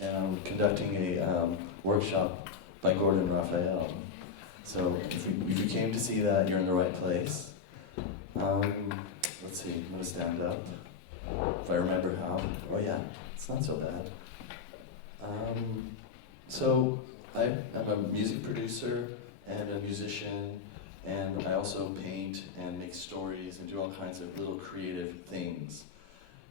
and I'm conducting a workshop by Raphael. So if you came to see that, you're in the right place. Let's see, I'm going to stand up, if I remember how. Oh yeah, it's not so bad. So I'm a music producer and a musician, and I also paint and make stories and do all kinds of little creative things.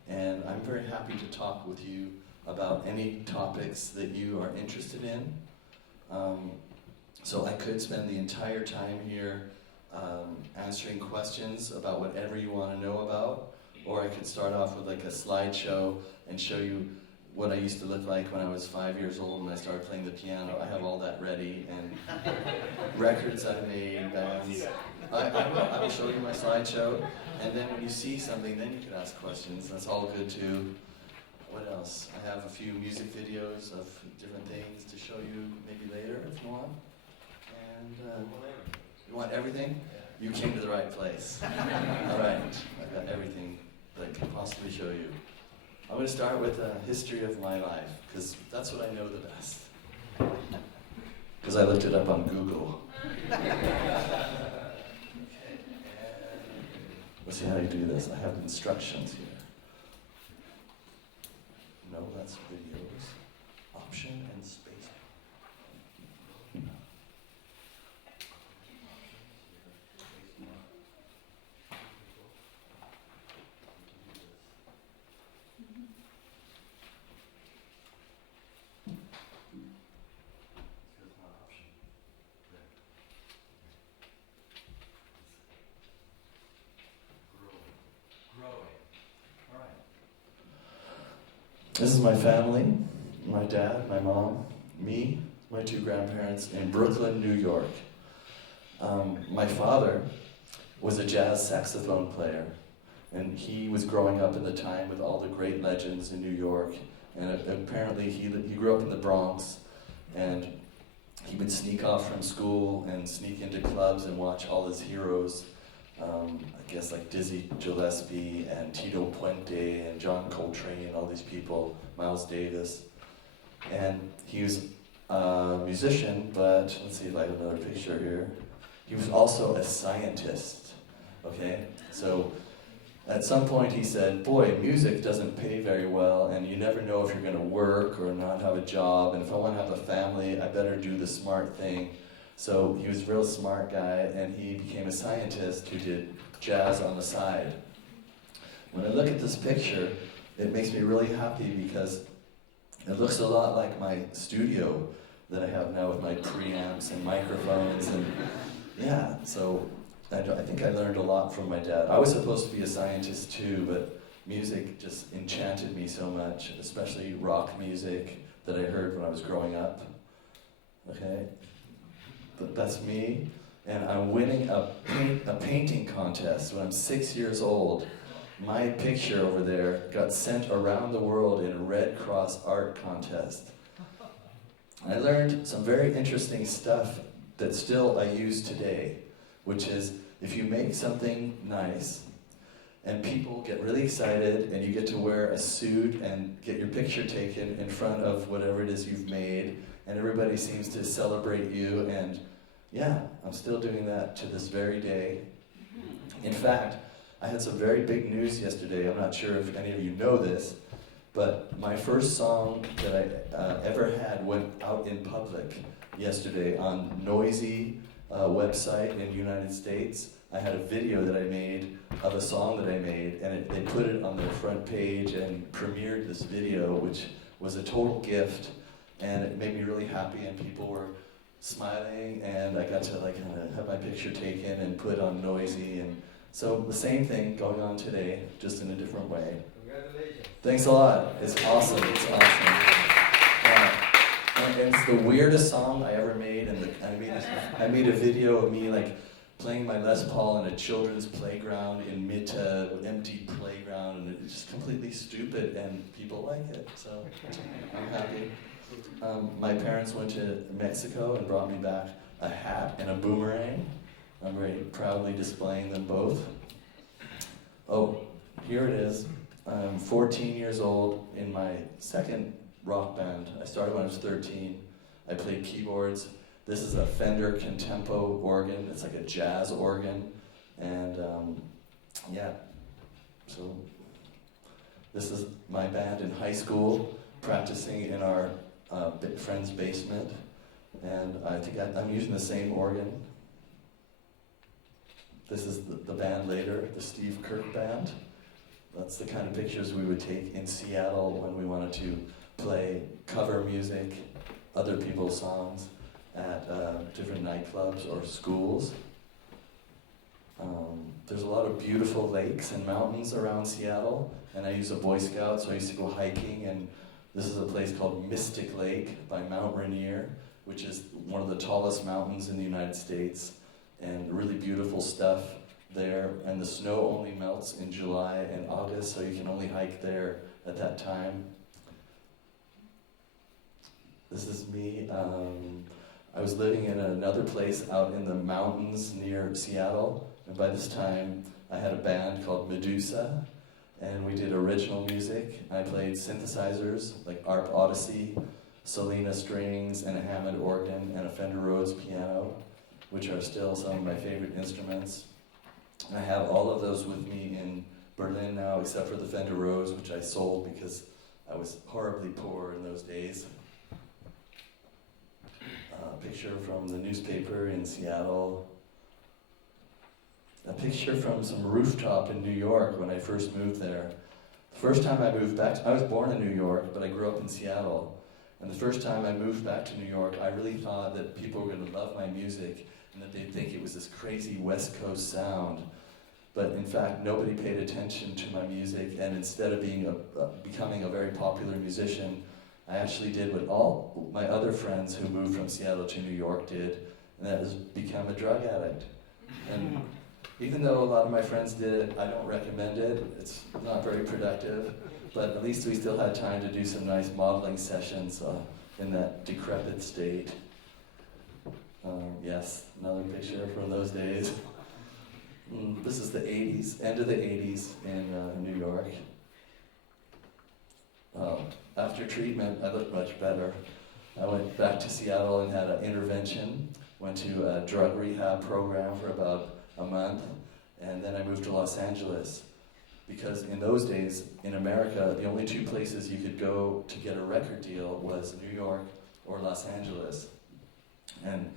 And I'm very happy to talk with you about any topics that you are interested in. So I could spend the entire time here answering questions about whatever you want to know about, or I could start off with like a slideshow and show you what I used to look like when I was 5 years old and I started playing the piano. I have all that ready, and records I made, bands. I will show you my slideshow, and then when you see something, then you can ask questions. That's all good too. What else? I have a few music videos of different things to show you maybe later if you want. And you want everything? You came to the right place. All right, I've got everything that I can possibly show you. I'm going to start with a history of my life, because that's what I know the best. Because I looked it up on Google. Let's see how you do this. I have instructions here. No, that's videos. Option and space. This is my family, my dad, my mom, me, my two grandparents in Brooklyn, New York. My father was a jazz saxophone player, and he was growing up in the time with all the great legends in New York, and apparently he grew up in the Bronx, and he would sneak off from school and sneak into clubs and watch all his heroes. I guess like Dizzy Gillespie and Tito Puente and John Coltrane and all these people, Miles Davis. And he was a musician, but let's see if I have another picture here. He was also a scientist, okay? So at some point he said, boy, music doesn't pay very well, and you never know if you're gonna work or not have a job, and if I wanna have a family, I better do the smart thing. So he was a real smart guy, and he became a scientist who did jazz on the side. When I look at this picture, it makes me really happy because it looks a lot like my studio that I have now with my preamps and microphones, and yeah, so I think I learned a lot from my dad. I was supposed to be a scientist too, but music just enchanted me so much, especially rock music that I heard when I was growing up. Okay? But that's me, and I'm winning a painting contest when I'm 6 years old. My picture over there got sent around the world in a Red Cross art contest. I learned some very interesting stuff that still I use today, which is if you make something nice and people get really excited and you get to wear a suit and get your picture taken in front of whatever it is you've made, and everybody seems to celebrate you, and yeah, I'm still doing that to this very day. In fact, I had some very big news yesterday. I'm not sure if any of you know this, but my first song that I ever had went out in public yesterday on Noisy website in the United States. I had a video that I made of a song that I made, and they put it on their front page and premiered this video, which was a total gift, and it made me really happy, and people were smiling, and I got to like kind of have my picture taken and put on Noisy, and so the same thing going on today, just in a different way. Congratulations. Thanks a lot. It's awesome. It's awesome. And it's the weirdest song I ever made, and I made a video of me like playing my Les Paul in a children's playground in Mitte, empty playground, and it's just completely stupid, and people like it, so I'm happy. My parents went to Mexico and brought me back a hat and a boomerang. I'm very proudly displaying them both. Oh, here it is. I'm 14 years old in my second rock band. I started when I was 13. I played keyboards. This is a Fender Contempo organ. It's like a jazz organ. And yeah, so this is my band in high school, practicing in our friend's basement. And I think I'm using the same organ. This is the band later, the Steve Kirk Band. That's the kind of pictures we would take in Seattle when we wanted to play cover music, other people's songs at different nightclubs or schools. There's a lot of beautiful lakes and mountains around Seattle, and I use a Boy Scout, so I used to go hiking, and this is a place called Mystic Lake by Mount Rainier, which is one of the tallest mountains in the United States, and really beautiful stuff there, and the snow only melts in July and August, so you can only hike there at that time. This is me. I was living in another place out in the mountains near Seattle, and by this time I had a band called Medusa, and we did original music. I played synthesizers like Arp Odyssey, Selena strings, and a Hammond organ, and a Fender Rhodes piano, which are still some of my favorite instruments. I have all of those with me in Berlin now, except for the Fender Rhodes, which I sold because I was horribly poor in those days. A picture from the newspaper in Seattle. A picture from some rooftop in New York when I first moved there. The first time I moved back, I was born in New York, but I grew up in Seattle. And the first time I moved back to New York, I really thought that people were going to love my music and that they'd think it was this crazy West Coast sound. But in fact, nobody paid attention to my music, and instead of becoming a very popular musician, I actually did what all my other friends who moved from Seattle to New York did, and that is become a drug addict. And even though a lot of my friends did it, I don't recommend it. It's not very productive, but at least we still had time to do some nice modeling sessions in that decrepit state. Yes, another picture from those days. This is the 80s, end of the 80s in New York. After treatment, I looked much better. I went back to Seattle and had an intervention, went to a drug rehab program for about a month, and then I moved to Los Angeles. Because in those days, in America, the only two places you could go to get a record deal was New York or Los Angeles. And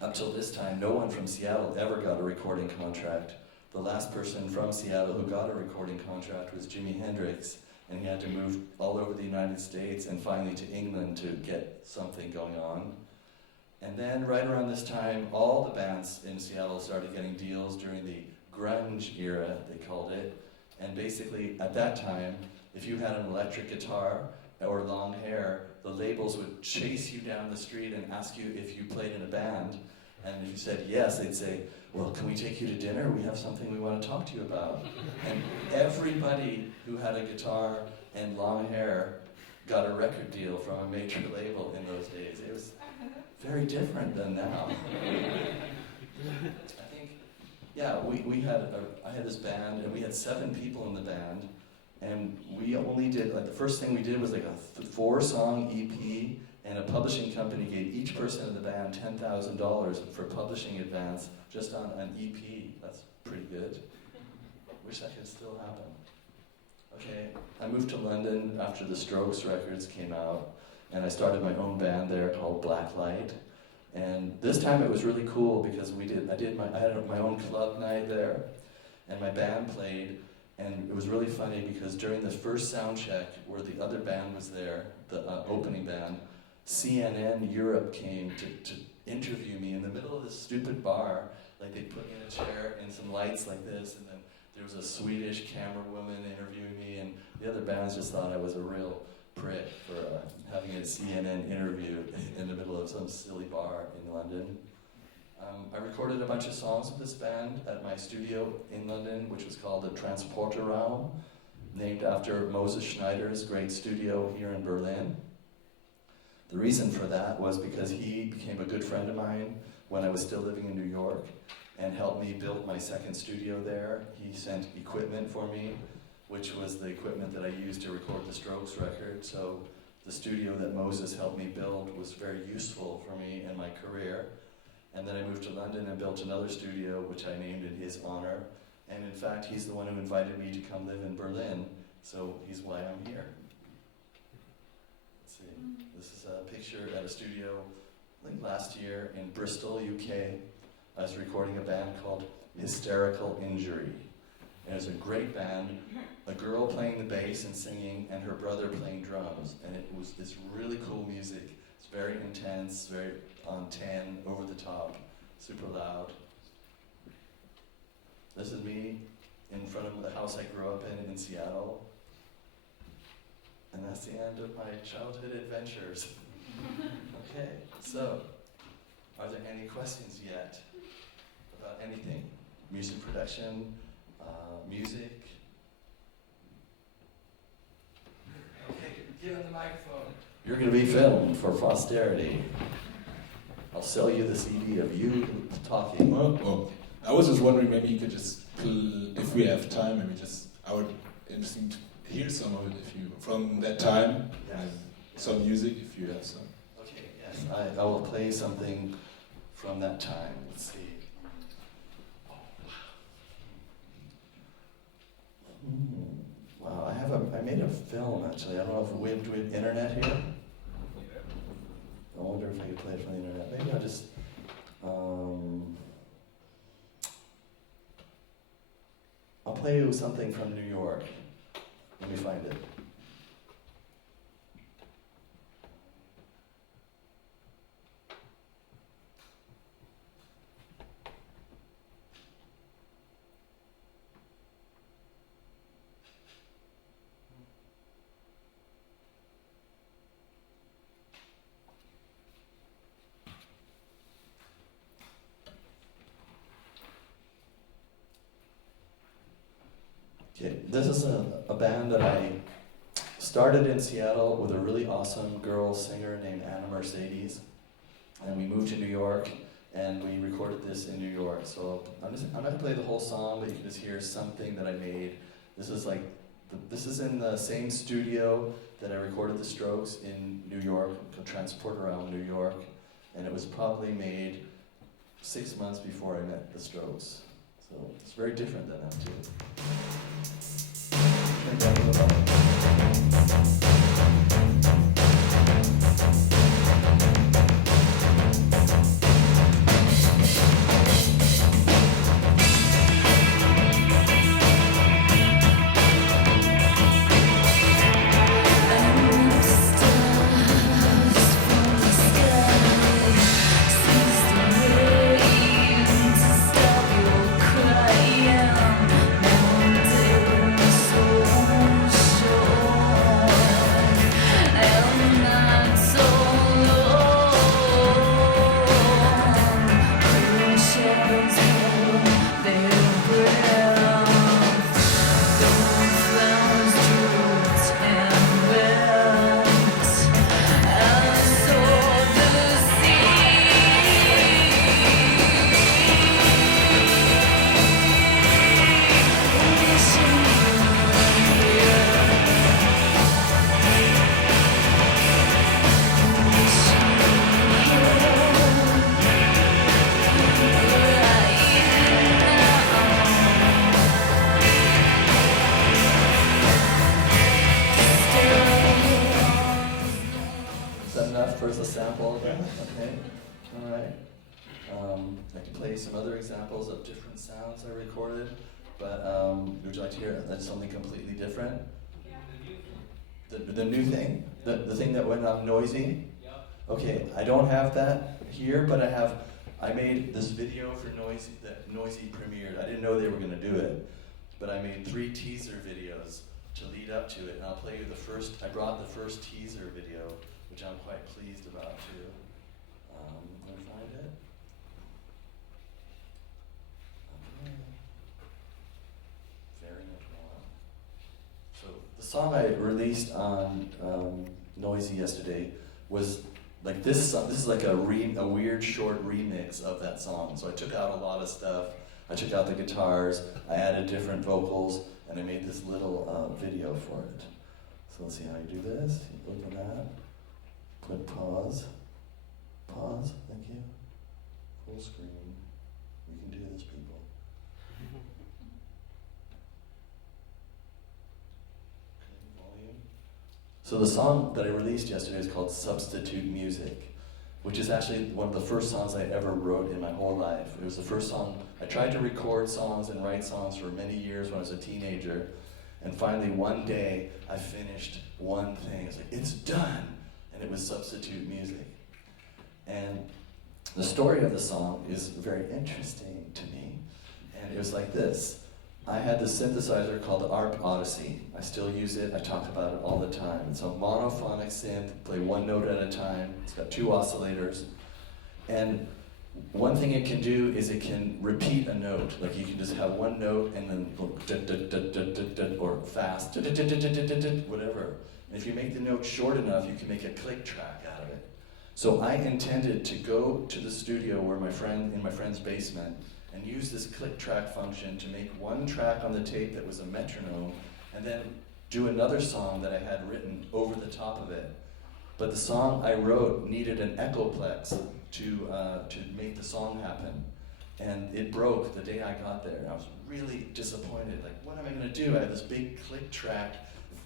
up till this time, no one from Seattle ever got a recording contract. The last person from Seattle who got a recording contract was Jimi Hendrix, and he had to move all over the United States and finally to England to get something going on. And then right around this time, all the bands in Seattle started getting deals during the grunge era, they called it. And basically, at that time, if you had an electric guitar or long hair, the labels would chase you down the street and ask you if you played in a band. And if you said yes, they'd say, well, can we take you to dinner? We have something we want to talk to you about. And everybody who had a guitar and long hair got a record deal from a major label in those days. It was very different than now. I think, yeah, I had this band, and we had 7 people in the band, and we only did, the first thing we did was like a 4-song EP, and a publishing company gave each person in the band $10,000 for publishing advance just on an EP. That's pretty good. Wish that could still happen. Okay, I moved to London after the Strokes records came out, and I started my own band there called Blacklight. And this time it was really cool because I had my own club night there, and my band played, and it was really funny because during the first sound check where the other band was there, the opening band, CNN Europe came to interview me in the middle of this stupid bar. Like, they put me in a chair and some lights like this, and then there was a Swedish camera woman interviewing me, and the other bands just thought I was a real prick for having a CNN interview in the middle of some silly bar in London. I recorded a bunch of songs with this band at my studio in London, which was called the Transporterraum, named after Moses Schneider's great studio here in Berlin. The reason for that was because he became a good friend of mine when I was still living in New York and helped me build my second studio there. He sent equipment for me which was the equipment that I used to record the Strokes record. So the studio that Moses helped me build was very useful for me in my career. And then I moved to London and built another studio, which I named in his honor. And in fact, he's the one who invited me to come live in Berlin, so he's why I'm here. Let's see, this is a picture at a studio, I think last year in Bristol, UK. I was recording a band called Hysterical Injury. And it was a great band, a girl playing the bass and singing, and her brother playing drums. And it was this really cool music. It's very intense, very on 10, over the top, super loud. This is me in front of the house I grew up in Seattle. And that's the end of my childhood adventures. Okay, so, are there any questions yet about anything? Music production, music? Okay, give him the microphone. You're going to be filmed for posterity. I'll sell you the CD of you talking. Well, I was just wondering, maybe you could just, if we have time, maybe just, I would interesting to hear some of it if you, from that time, Yes. some music if you have some. Okay, yes, I will play something from that time. Let's see. Wow, I made a film actually. I don't know if we have internet here. I wonder if I could play it from the internet. Maybe I'll just, I'll play you something from New York. Let me find it. Okay, this is a band that I started in Seattle with a really awesome girl singer named Anna Mercedes, and we moved to New York and we recorded this in New York. So I'm not gonna play the whole song, but you can just hear something that I made. This is in the same studio that I recorded the Strokes in New York, Transport Around New York, and it was probably made 6 months before I met the Strokes. So it's very different than that too. Turn down the volume. Sounds I recorded, but would you like to hear that's something completely different? The new thing? The thing that went up noisy? Okay, I don't have that here, but I made this video for Noisy that Noisy premiered. I didn't know they were going to do it, but I made 3 teaser videos to lead up to it, and I'll play you the first. I brought the first teaser video, which I'm quite pleased about too. Let me find it. Very much more. So the song I released on Noisy yesterday was like this song. This is like a weird short remix of that song. So I took out a lot of stuff. I took out the guitars, I added different vocals, and I made this little video for it. So let's see how you do this. You open that, put pause, thank you, full screen. We can do this, people. Okay, volume. So the song that I released yesterday is called Substitute Music, which is actually one of the first songs I ever wrote in my whole life. It was the first song. I tried to record songs and write songs for many years when I was a teenager, and finally one day I finished one thing. It's like, it's done! And it was Substitute Music. And the story of the song is very interesting to me, and it was like this. I had this synthesizer called the ARP Odyssey. I still use it, I talk about it all the time. It's a monophonic synth, play one note at a time. It's got 2 oscillators. And one thing it can do is it can repeat a note. Like you can just have one note and then go or fast, whatever. And if you make the note short enough, you can make a click track out of it. So I intended to go to the studio where in my friend's basement, and use this click track function to make one track on the tape that was a metronome, and then do another song that I had written over the top of it. But the song I wrote needed an echoplex to make the song happen. And it broke the day I got there. I was really disappointed. Like, what am I gonna do? I have this big click track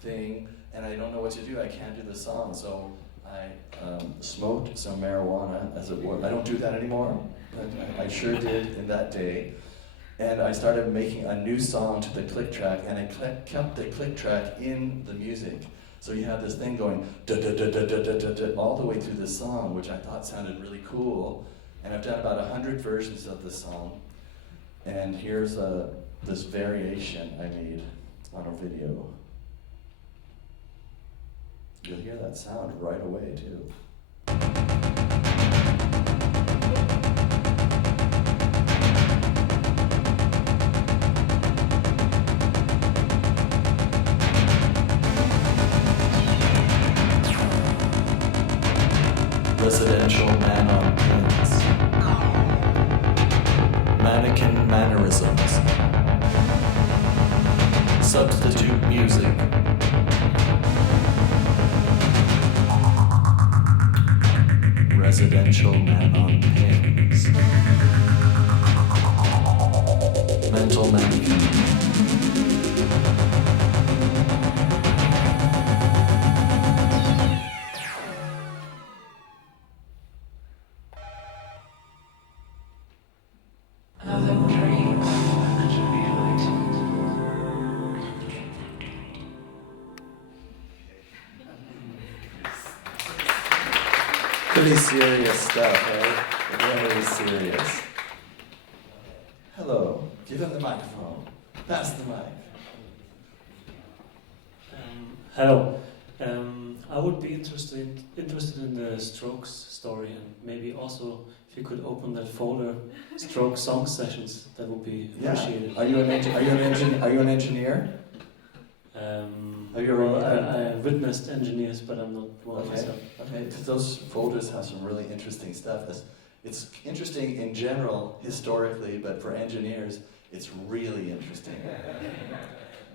thing, and I don't know what to do. I can't do the song. So I smoked some marijuana, as it were. I don't do that anymore, but I sure did in that day. And I started making a new song to the click track, and I kept the click track in the music. So you have this thing going all the way through the song, which I thought sounded really cool. And I've done about 100 versions of this song. And here's this variation I made on a video. You'll hear that sound right away, too. Residential man on pins. Mannequin mannerisms. Substitute music. Residential man on pins. Mental mannequin. Pretty serious stuff, right? Very serious. Hello. Give him the microphone. Pass the mic. Hello. I would be interested in the Strokes story, and maybe also if you could open that folder, Stroke song sessions. That would be appreciated. Yeah. Are you an engineer? Have you ever? I witnessed engineers, but I'm not one myself. Okay, because those folders have some really interesting stuff. It's interesting in general, historically, but for engineers, it's really interesting.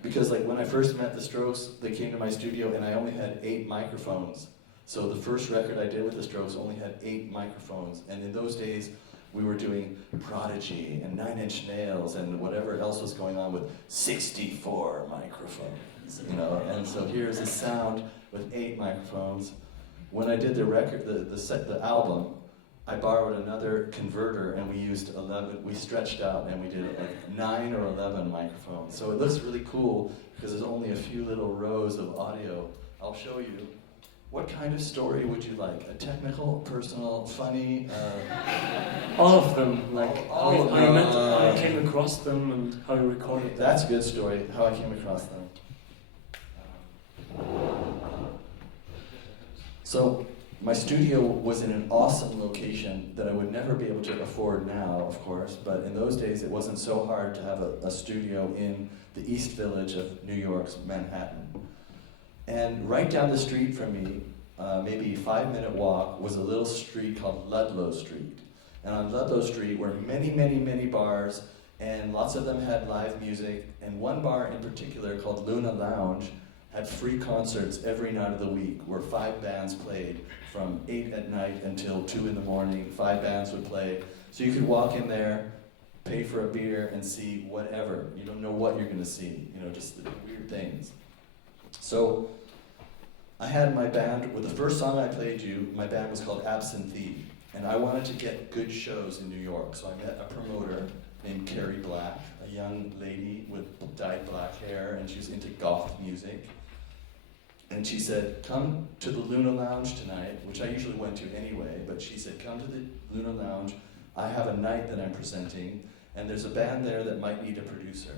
Because like when I first met the Strokes, they came to my studio and I only had 8 microphones. So the first record I did with the Strokes only had 8 microphones. And in those days, we were doing Prodigy and 9 Inch Nails and whatever else was going on with 64 microphones, you know. And so here's a sound with 8 microphones. When I did the record, the album, I borrowed another converter and we used 11. We stretched out and we did like 9 or 11 microphones. So it looks really cool because there's only a few little rows of audio. I'll show you. What kind of story would you like? A technical, personal, funny? All of them, like all of how them. I came across them and how you recorded them. That's a good story, how I came across them. So my studio was in an awesome location that I would never be able to afford now, of course, but in those days it wasn't so hard to have a studio in the East Village of New York's Manhattan. And right down the street from me, maybe a 5-minute walk, was a little street called Ludlow Street. And on Ludlow Street were many, many, many bars And lots of them had live music, and one bar in particular called Luna Lounge had free concerts every night of the week where 5 bands played from 8 at night until 2 in the morning. 5 bands would play. So you could walk in there, pay for a beer, and see whatever. You don't know what you're going to see, just the weird things. So I had my band, with the first song I played you, my band was called Absinthe. And I wanted to get good shows in New York, so I met a promoter named Carrie Black, a young lady with dyed black hair, and she was into goth music. And she said, come to the Luna Lounge tonight, which I usually went to anyway, but she said, come to the Luna Lounge, I have a night that I'm presenting, and there's a band there that might need a producer.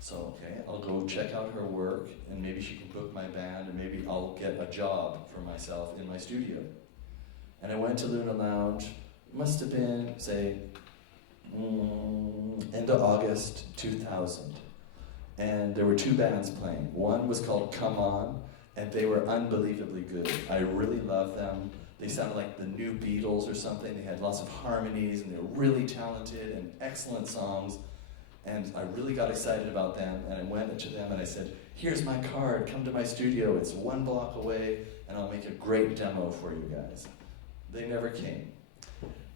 So, okay, I'll go check out her work, and maybe she can book my band, and maybe I'll get a job for myself in my studio. And I went to Luna Lounge, it must have been, say, end of August 2000. And there were 2 bands playing. One was called Come On, and they were unbelievably good. I really loved them. They sounded like the new Beatles or something. They had lots of harmonies, and they were really talented and excellent songs. And I really got excited about them, and I went to them and I said, here's my card, come to my studio, it's 1 block away, and I'll make a great demo for you guys. They never came.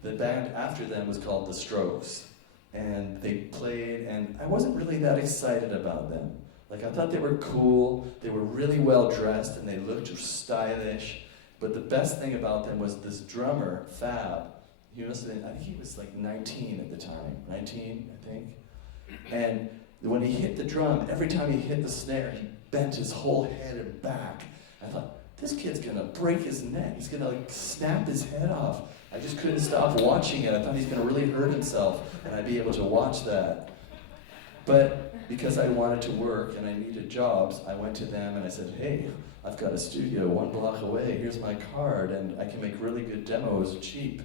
The band after them was called The Strokes, and they played, and I wasn't really that excited about them. Like, I thought they were cool, they were really well dressed, and they looked stylish, but the best thing about them was this drummer, Fab. He must have been, I think he was like 19 at the time, 19, I think. And when he hit the drum, every time he hit the snare, he bent his whole head and back. I thought, this kid's gonna break his neck. He's gonna snap his head off. I just couldn't stop watching it. I thought he's gonna really hurt himself, and I'd be able to watch that. But because I wanted to work and I needed jobs, I went to them and I said, hey, I've got a studio 1 block away. Here's my card, and I can make really good demos cheap.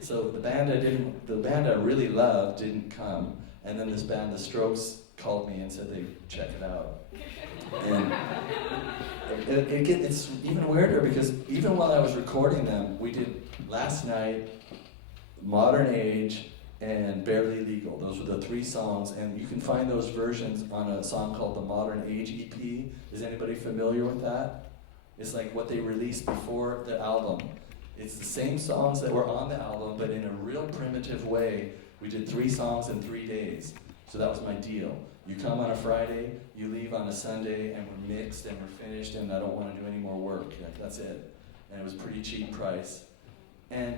So the band I really loved didn't come, and then this band, The Strokes, called me and said they'd check it out. And it's even weirder because even while I was recording them, we did Last Night, Modern Age, and Barely Legal. Those were the 3 songs, and you can find those versions on a song called the Modern Age EP. Is anybody familiar with that? It's like what they released before the album. It's the same songs that were on the album, but in a real primitive way. We did 3 songs in 3 days. So that was my deal. You come on a Friday, you leave on a Sunday, and we're mixed and we're finished, and I don't want to do any more work. Like, that's it. And it was a pretty cheap price. And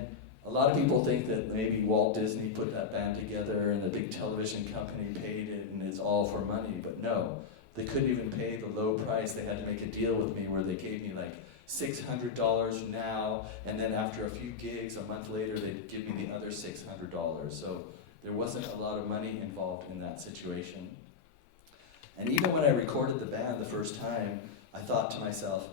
a lot of people think that maybe Walt Disney put that band together and the big television company paid it and it's all for money, but no. They couldn't even pay the low price. They had to make a deal with me where they gave me like $600 now, and then after a few gigs, a month later, they'd give me the other $600. So there wasn't a lot of money involved in that situation. And even when I recorded the band the first time, I thought to myself,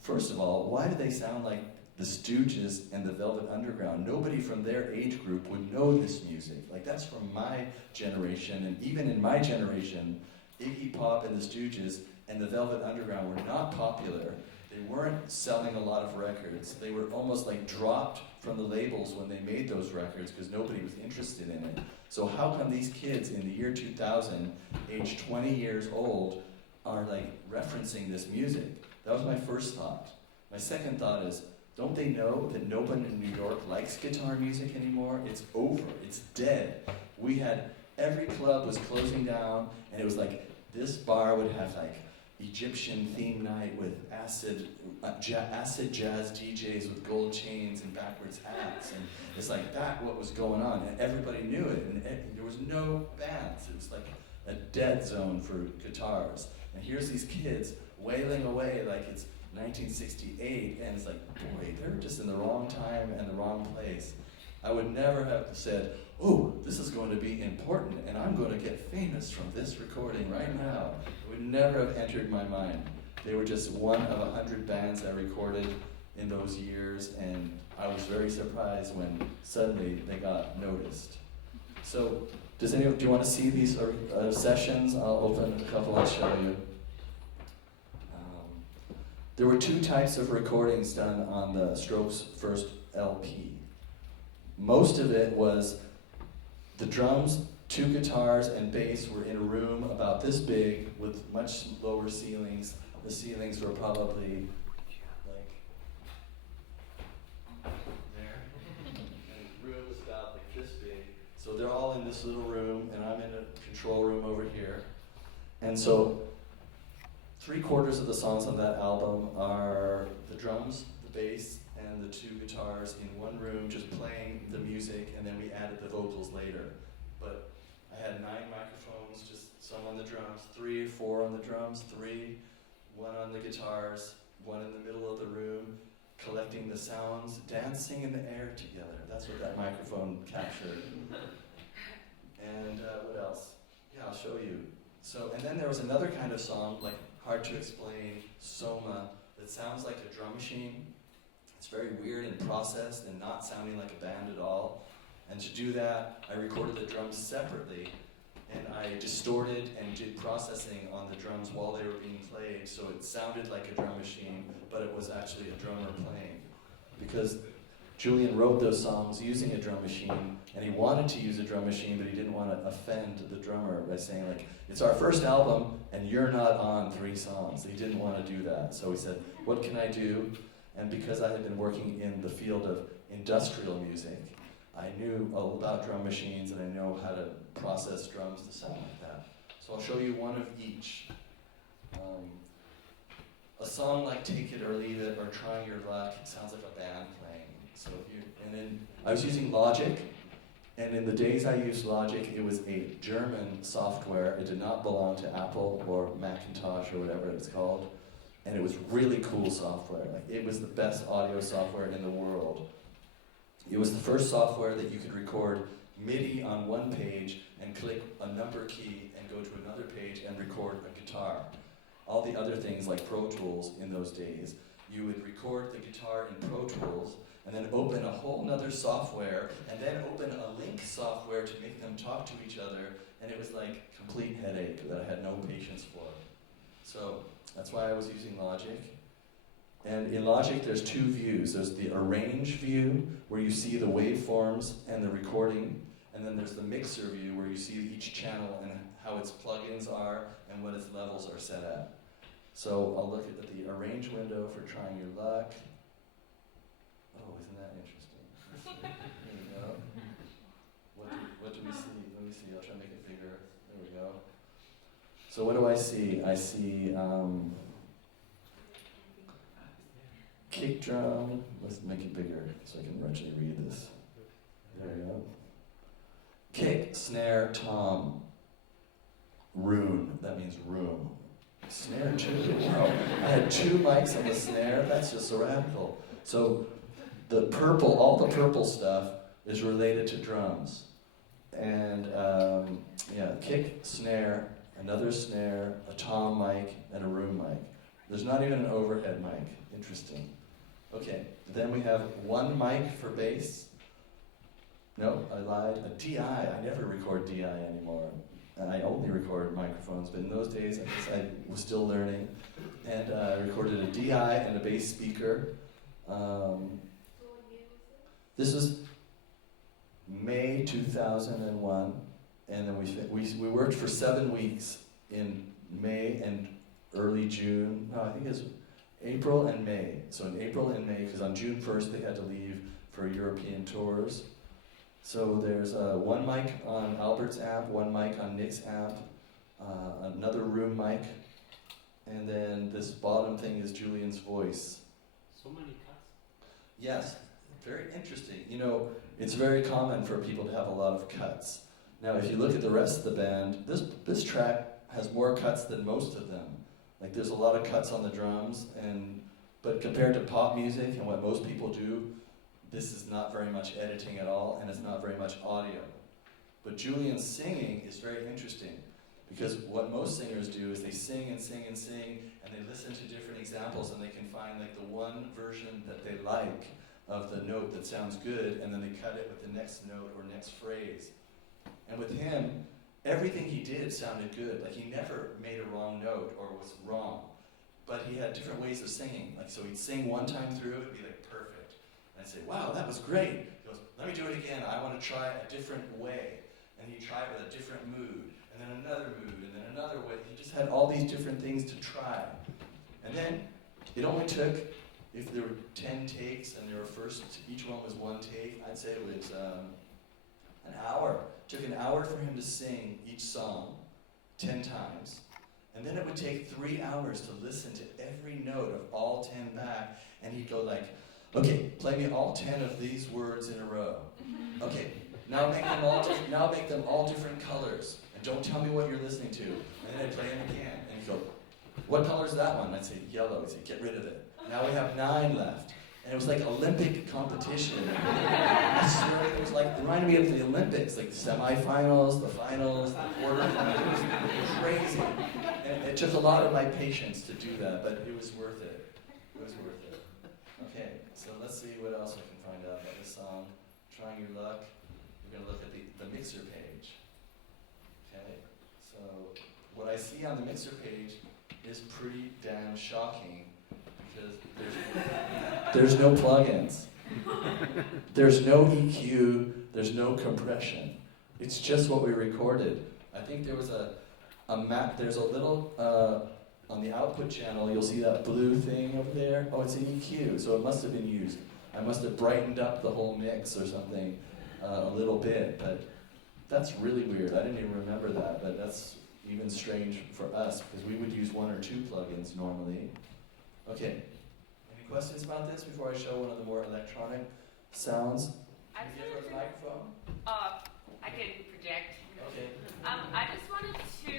first of all, why do they sound like the Stooges and the Velvet Underground? Nobody from their age group would know this music. Like, that's from my generation, and even in my generation, Iggy Pop and the Stooges and the Velvet Underground were not popular. They weren't selling a lot of records. They were almost like dropped from the labels when they made those records because nobody was interested in it. So how come these kids in the year 2000, aged 20 years old, are like referencing this music? That was my first thought. My second thought is, don't they know that nobody in New York likes guitar music anymore? It's over, it's dead. Every club was closing down, and it was like, this bar would have like Egyptian theme night with acid jazz DJs with gold chains and backwards hats, and it's like that what was going on, and everybody knew it, and there was no bands. It was like a dead zone for guitars, and here's these kids wailing away like it's 1968, and it's like, boy, they're just in the wrong time and the wrong place. I would never have said, oh, this is going to be important, and I'm going to get famous from this recording right now. It would never have entered my mind. They were just one of 100 bands I recorded in those years, and I was very surprised when suddenly they got noticed. So, do you want to see these sessions? I'll open a couple and show you. There were 2 types of recordings done on the Strokes' first LP. Most of it was the drums 2 guitars and bass were in a room about this big with much lower ceilings. The ceilings were probably like there. And the room was about like this big. So they're all in this little room, and I'm in a control room over here. And so 3/4 of the songs on that album are the drums, the bass, and the 2 guitars in one room just playing the music, and then we added the vocals later. But I had 9 microphones, just some on the drums, 3 or 4 on the drums, 3, 1 on the guitars, 1 in the middle of the room, collecting the sounds, dancing in the air together. That's what that microphone captured. And what else? Yeah, I'll show you. So, and then there was another kind of song, like hard to explain, soma, that sounds like a drum machine. It's very weird and processed and not sounding like a band at all. And to do that, I recorded the drums separately, and I distorted and did processing on the drums while they were being played, so it sounded like a drum machine, but it was actually a drummer playing. Because Julian wrote those songs using a drum machine, and he wanted to use a drum machine, but he didn't want to offend the drummer by saying, like, it's our first album, and you're not on 3 songs. He didn't want to do that. So he said, what can I do? And because I had been working in the field of industrial music, I knew all about drum machines, and I know how to process drums to sound like that. So I'll show you one of each. A song like Take It or Leave It or Trying Your Luck, it sounds like a band playing. So and then I was using Logic, and in the days I used Logic, it was a German software. It did not belong to Apple or Macintosh or whatever it's called. And it was really cool software. Like, it was the best audio software in the world. It was the first software that you could record MIDI on one page and click a number key and go to another page and record a guitar. All the other things like Pro Tools in those days, you would record the guitar in Pro Tools and then open a whole nother software and then open a link software to make them talk to each other, and it was like complete headache that I had no patience for. So that's why I was using Logic. And in Logic, there's 2 views. There's the arrange view, where you see the waveforms and the recording, and then there's the mixer view, where you see each channel and how its plugins are and what its levels are set at. So I'll look at the arrange window for Trying Your Luck. Oh, isn't that interesting? There we go. What do we see? Let me see. I'll try to make it bigger. There we go. So what do I see? I see kick drum. Let's make it bigger so I can actually read this. There we go. Kick, snare, tom, rune. That means room. Snare too. Wow. I had 2 mics on the snare. That's just so radical. So the purple, all the purple stuff is related to drums. And yeah, kick, snare, another snare, a tom mic, and a room mic. There's not even an overhead mic. Interesting. Okay, then we have 1 mic for bass. No, I lied. A DI. I never record DI anymore. And I only record microphones, but in those days, I guess I was still learning. And I recorded a DI and a bass speaker. This was May 2001, and then we worked for 7 weeks in May and early June. No, I think it was April and May. So in April and May, because on June 1st they had to leave for European tours. So there's 1 mic on Albert's amp, 1 mic on Nick's amp, another room mic, and then this bottom thing is Julian's voice. So many cuts. Yes, very interesting. You know, it's very common for people to have a lot of cuts. Now, if you look at the rest of the band, this track has more cuts than most of them. Like, there's a lot of cuts on the drums, but compared to pop music and what most people do, this is not very much editing at all, and it's not very much audio. But Julian's singing is very interesting, because what most singers do is they sing and sing and sing, and they listen to different examples, and they can find like the one version that they like of the note that sounds good, and then they cut it with the next note or next phrase. And with him, everything he did sounded good. Like, he never made a wrong note or was wrong. But he had different ways of singing. Like, so he'd sing one time through, it'd be like perfect. And I'd say, wow, that was great. He goes, let me do it again. I want to try a different way. And and he'd try it with a different mood, and then another mood, and then another way. He just had all these different things to try. And then it only took, if there were 10 takes and each one was one take, I'd say it was an hour. It took an hour for him to sing each song 10 times. And then it would take 3 hours to listen to every note of all 10 back, and he'd go like, okay, play me all 10 of these words in a row. Okay, now make them all different colors, and don't tell me what you're listening to. And then I'd play them again, and he'd go, what color's that one? I'd say yellow. He'd say, get rid of it. Now we have 9 left. And it was like Olympic competition. I swear it was like, it reminded me of the Olympics, like the semifinals, the finals, the quarterfinals. It was crazy. And it took a lot of my patience to do that, but it was worth it. It was worth it. Okay, so let's see what else we can find out about this song. Trying Your Luck. We're going to look at the mixer page. Okay, so what I see on the mixer page is pretty damn shocking, because there's no plugins. There's no EQ, there's no compression. It's just what we recorded. I think there was there's a little, on the output channel, you'll see that blue thing over there. Oh, it's an EQ, so it must have been used. I must have brightened up the whole mix or something a little bit, but that's really weird. I didn't even remember that, but that's even strange for us, because we would use 1 or 2 plugins normally. Okay, any questions about this before I show one of the more electronic sounds? I Can you give her the microphone? I can project. Okay. I just wanted to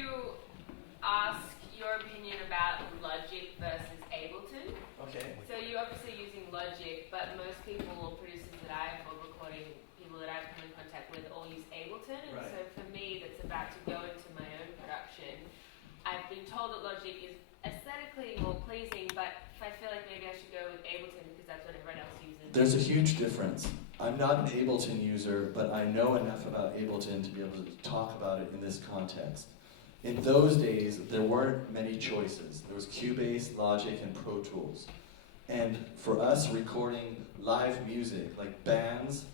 ask your opinion about Logic versus Ableton. Okay. So you're obviously using Logic, but most people or producers that I have or recording people that I've come in contact with all use Ableton. And Right. so for me, that's about to go into my own production, I've been told that Logic is aesthetically more pleasing, but I feel like maybe I should go with Ableton because that's what everyone else uses. There's a huge difference. I'm not an Ableton user, but I know enough about Ableton to be able to talk about it in this context. In those days, there weren't many choices. There was Cubase, Logic, and Pro Tools. And for us recording live music, like bands,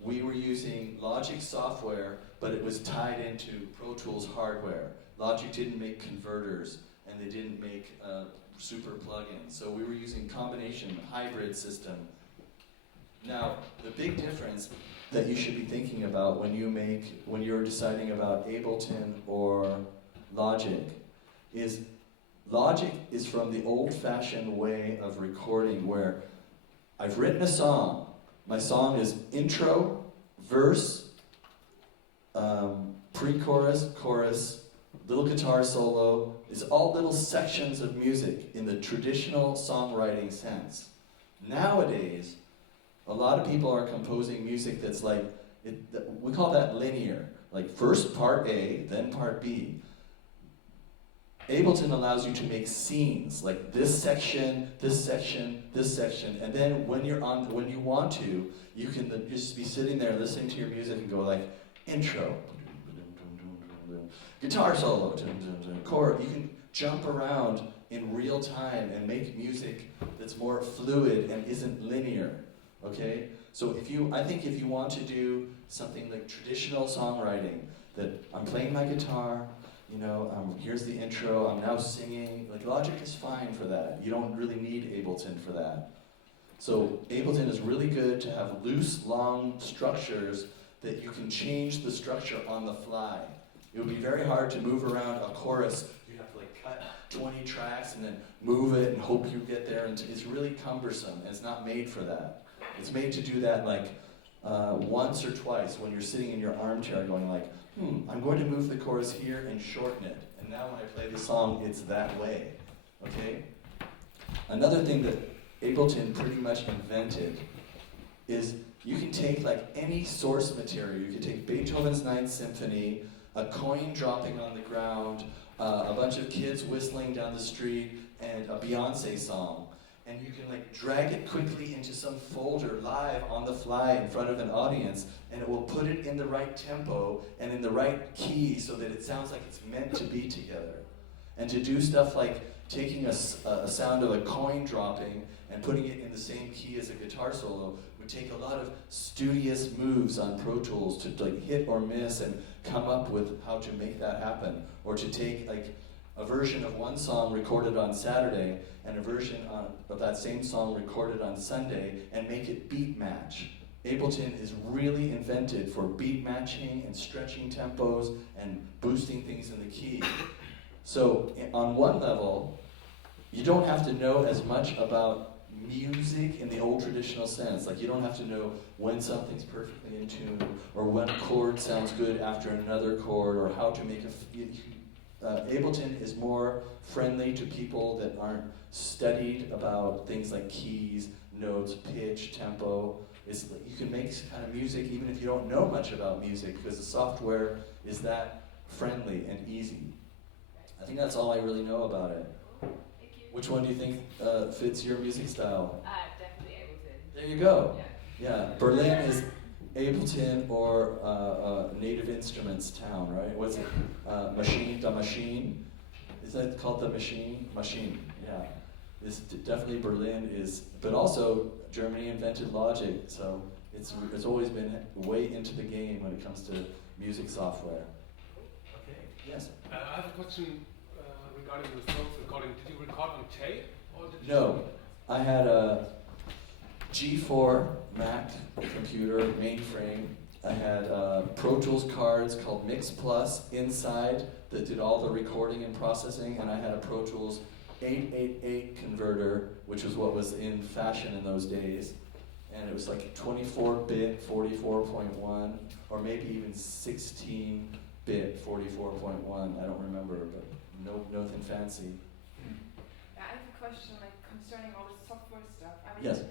we were using Logic software, but it was tied into Pro Tools hardware. Logic didn't make converters, and they didn't make super plugins. So we were using combination, hybrid system. Now, the big difference that you should be thinking about when you're deciding about Ableton or Logic is Logic is from the old-fashioned way of recording, where I've written a song. My song is intro, verse, pre-chorus, chorus, little guitar solo. It's all little sections of music in the traditional songwriting sense. Nowadays, a lot of people are composing music that's like, we call that linear, like first part A, then part B. Ableton allows you to make scenes, like this section, this section, this section, and then when you want to, you can just be sitting there listening to your music and go like, intro, guitar solo, chord. You can jump around in real time and make music that's more fluid and isn't linear. Okay, so I think if you want to do something like traditional songwriting, that I'm playing my guitar, here's the intro, I'm now singing, like Logic is fine for that. You don't really need Ableton for that. So Ableton is really good to have loose, long structures that you can change the structure on the fly. It would be very hard to move around a chorus. You have to like cut 20 tracks and then move it and hope you get there. And it's really cumbersome, and it's not made for that. It's made to do that like once or twice when you're sitting in your armchair going like, I'm going to move the chorus here and shorten it. And now when I play the song, it's that way. Okay? Another thing that Ableton pretty much invented is you can take like any source material. You can take Beethoven's Ninth Symphony, a coin dropping on the ground, a bunch of kids whistling down the street, and a Beyonce song. And you can like drag it quickly into some folder live on the fly in front of an audience, and it will put it in the right tempo and in the right key so that it sounds like it's meant to be together. And to do stuff like taking a sound of a coin dropping and putting it in the same key as a guitar solo would take a lot of studious moves on Pro Tools to like hit or miss and come up with how to make that happen, or to take like a version of one song recorded on Saturday and a version of that same song recorded on Sunday and make it beat match. Ableton is really invented for beat matching and stretching tempos and boosting things in the key. So on one level, you don't have to know as much about music in the old traditional sense. Like you don't have to know when something's perfectly in tune, or when a chord sounds good after another chord, or how to make Ableton is more friendly to people that aren't studied about things like keys, notes, pitch, tempo. You can make kind of music even if you don't know much about music, because the software is that friendly and easy. I think that's all I really know about it. Cool. Thank you. Which one do you think fits your music style? Definitely Ableton. There you go. Yeah. Yeah, Berlin is Ableton or Native Instruments town, right? What's it? The Machine? Is that called the Machine? Machine, yeah. Definitely Berlin is, but also Germany invented Logic, so it's always been way into the game when it comes to music software. Okay, yes? I have a question regarding the songs recording. Did you record on tape? Or did No, I had a G4 Mac computer mainframe. I had Pro Tools cards called Mix Plus inside that did all the recording and processing, and I had a Pro Tools 888 converter, which was what was in fashion in those days. And it was like 24-bit 44.1, or maybe even 16-bit 44.1. I don't remember, but nothing fancy. I have a question like concerning all the software stuff. I mean, Yes.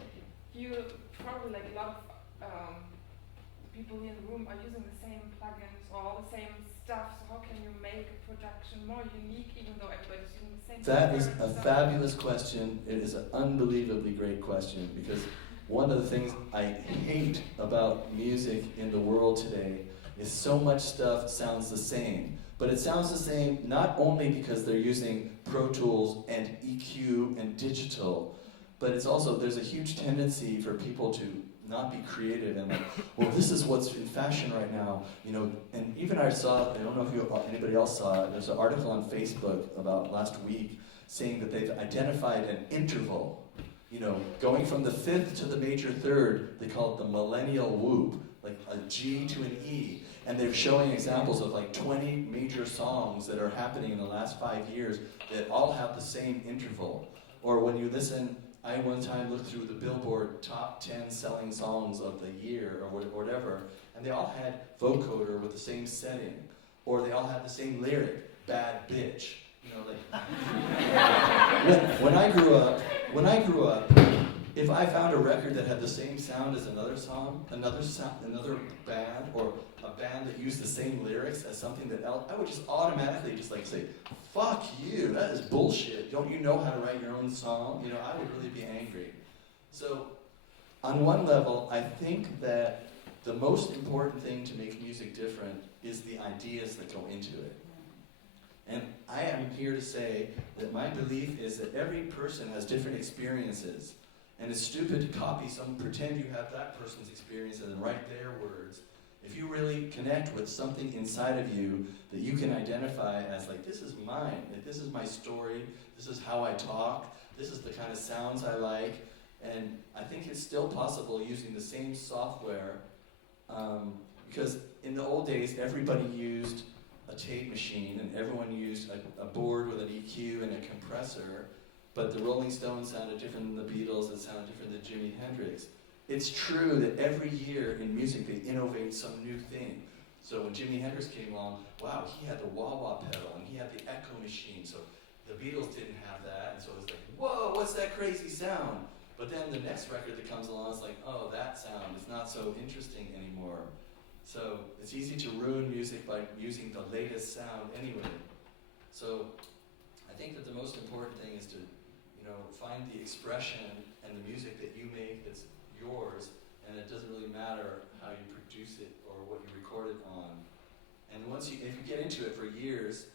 you probably like a lot of people in the room are using the same plugins or all the same stuff. So how can you make a production more unique, even though everybody's using the same? That is software a and stuff? fabulous question. It is an unbelievably great question, because one of the things I hate about music in the world today is so much stuff sounds the same. But it sounds the same not only because they're using Pro Tools and EQ and digital, but it's also, there's a huge tendency for people to not be creative and like, well, this is what's in fashion right now, you know. And even I saw, I don't know if anybody else saw it, there's an article on Facebook about last week saying that they've identified an interval, you know, going from the fifth to the major third. They call it the millennial whoop, like a G to an E. And they're showing examples of like 20 major songs that are happening in the last 5 years that all have the same interval. Or when you listen, I one time looked through the Billboard top 10 selling songs of the year or whatever, and they all had vocoder with the same setting, or they all had the same lyric, bad bitch. You know, like when I grew up, if I found a record that had the same sound as another song, another band, or a band that used the same lyrics as something that else, I would just automatically just like say, fuck you, that is bullshit. Don't you know how to write your own song? You know, I would really be angry. So, on one level, I think that the most important thing to make music different is the ideas that go into it. And I am here to say that my belief is that every person has different experiences. And it's stupid to copy pretend you have that person's experience and then write their words. If you really connect with something inside of you that you can identify as like, this is mine, like, this is my story, this is how I talk, this is the kind of sounds I like, and I think it's still possible using the same software, because in the old days, everybody used a tape machine and everyone used a board with an EQ and a compressor, but the Rolling Stones sounded different than the Beatles, it sounded different than Jimi Hendrix. It's true that every year in music they innovate some new thing. So when Jimi Hendrix came along, wow, he had the wah-wah pedal and he had the echo machine. So the Beatles didn't have that, and so it was like, whoa, what's that crazy sound? But then the next record that comes along is like, oh, that sound is not so interesting anymore. So it's easy to ruin music by using the latest sound anyway. So I think that the most important thing is to, find the expression and the music that you make that's yours, and it doesn't really matter how you produce it or what you record it on. And if you get into it for years,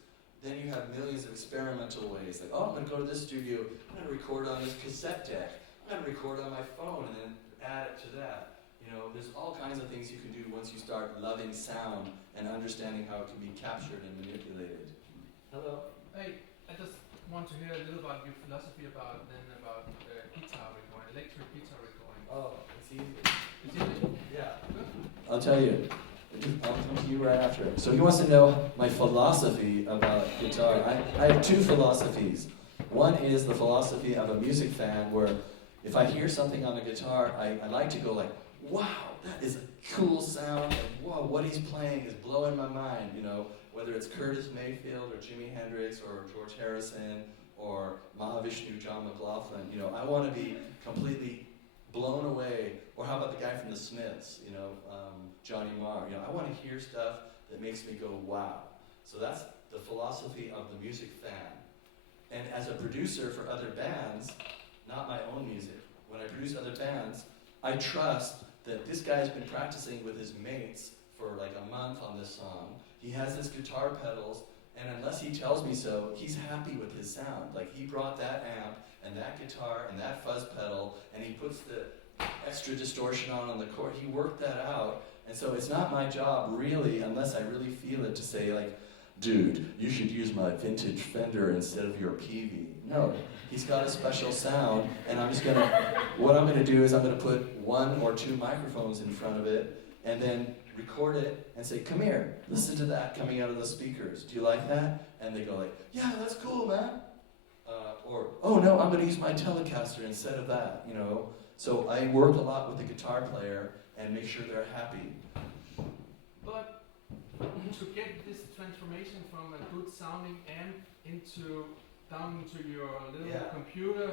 then you have millions of experimental ways. Like, oh, I'm going to go to this studio, I'm going to record on this cassette deck, I'm going to record on my phone, and then add it to that. You know, there's all kinds of things you can do once you start loving sound and understanding how it can be captured and manipulated. Hello. Hey, I just want to hear a little about your philosophy about guitar recording, electric guitar recording. Oh, it's easy. Is it? Yeah. I'll tell you. I'll come to you right after. So he wants to know my philosophy about guitar. I have two philosophies. One is the philosophy of a music fan where if I hear something on a guitar, I like to go like, wow, that is a cool sound, and whoa, what he's playing is blowing my mind, you know, whether it's Curtis Mayfield or Jimi Hendrix or George Harrison or Mahavishnu, John McLaughlin, you know, I want to be completely blown away. Or how about the guy from the Smiths, you know, Johnny Marr, you know, I want to hear stuff that makes me go, wow. So that's the philosophy of the music fan. And as a producer for other bands, not my own music, when I produce other bands, I trust that this guy's been practicing with his mates for like a month on this song. He has his guitar pedals, and unless he tells me so, he's happy with his sound. Like he brought that amp and that guitar and that fuzz pedal, and he puts the extra distortion on the chord. He worked that out, and so it's not my job really, unless I really feel it, to say like, dude, you should use my vintage Fender instead of your PV. No, he's got a special sound, and what I'm gonna do is I'm gonna put 1 or 2 microphones in front of it, and then record it and say, come here, listen to that coming out of the speakers. Do you like that? And they go like, yeah, that's cool, man. Or, oh no, I'm gonna use my Telecaster instead of that, you know. So I work a lot with the guitar player and make sure they're happy. But to get this transformation from a good sounding amp down into your little computer,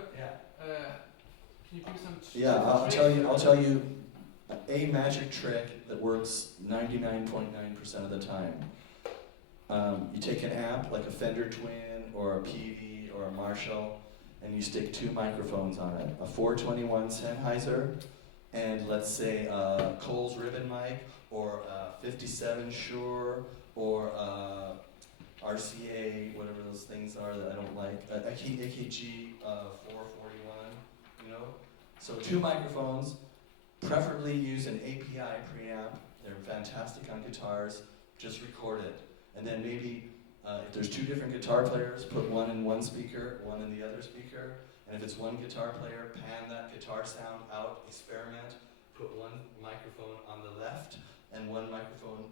can you give some? I'll tell you a magic trick that works 99.9% of the time. You take an amp like a Fender Twin or a PV or a Marshall, and you stick 2 microphones on it, a 421 Sennheiser, and let's say a Coles ribbon mic, or a 57 Shure, or a RCA, whatever those things are that I don't like, AKG 441, you know? So 2 microphones, preferably use an API preamp. They're fantastic on guitars. Just record it. And then maybe if there's 2 different guitar players, put one in one speaker, one in the other speaker. And if it's one guitar player, pan that guitar sound out, experiment, put 1 microphone on the left and 1 microphone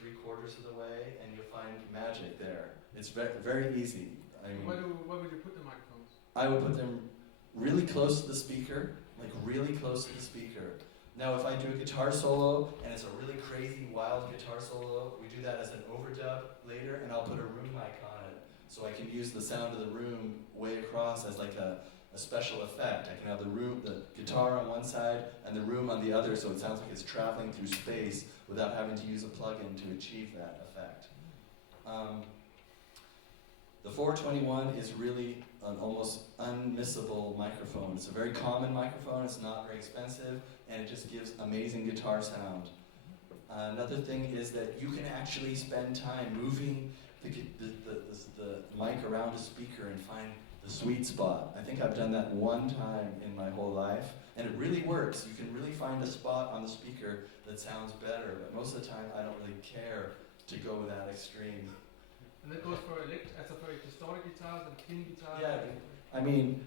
3/4 of the way, and you'll find magic there. It's very, very easy. I mean, where would you put the microphones? I would put them really close to the speaker, like really close to the speaker. Now if I do a guitar solo, and it's a really crazy, wild guitar solo, we do that as an overdub later, and I'll put a room mic on it, so I can use the sound of the room way across as like a special effect. I can have the guitar on one side, and the room on the other, so it sounds like it's traveling through space without having to use a plugin to achieve that effect. The 421 is really an almost unmissable microphone. It's a very common microphone, it's not very expensive, and it just gives amazing guitar sound. Another thing is that you can actually spend time moving the mic around a speaker and find the sweet spot. I think I've done that 1 time in my whole life, and it really works. You can really find a spot on the speaker that sounds better, but most of the time I don't really care to go that extreme. And that goes for distorted guitars and clean guitars? Yeah, I mean,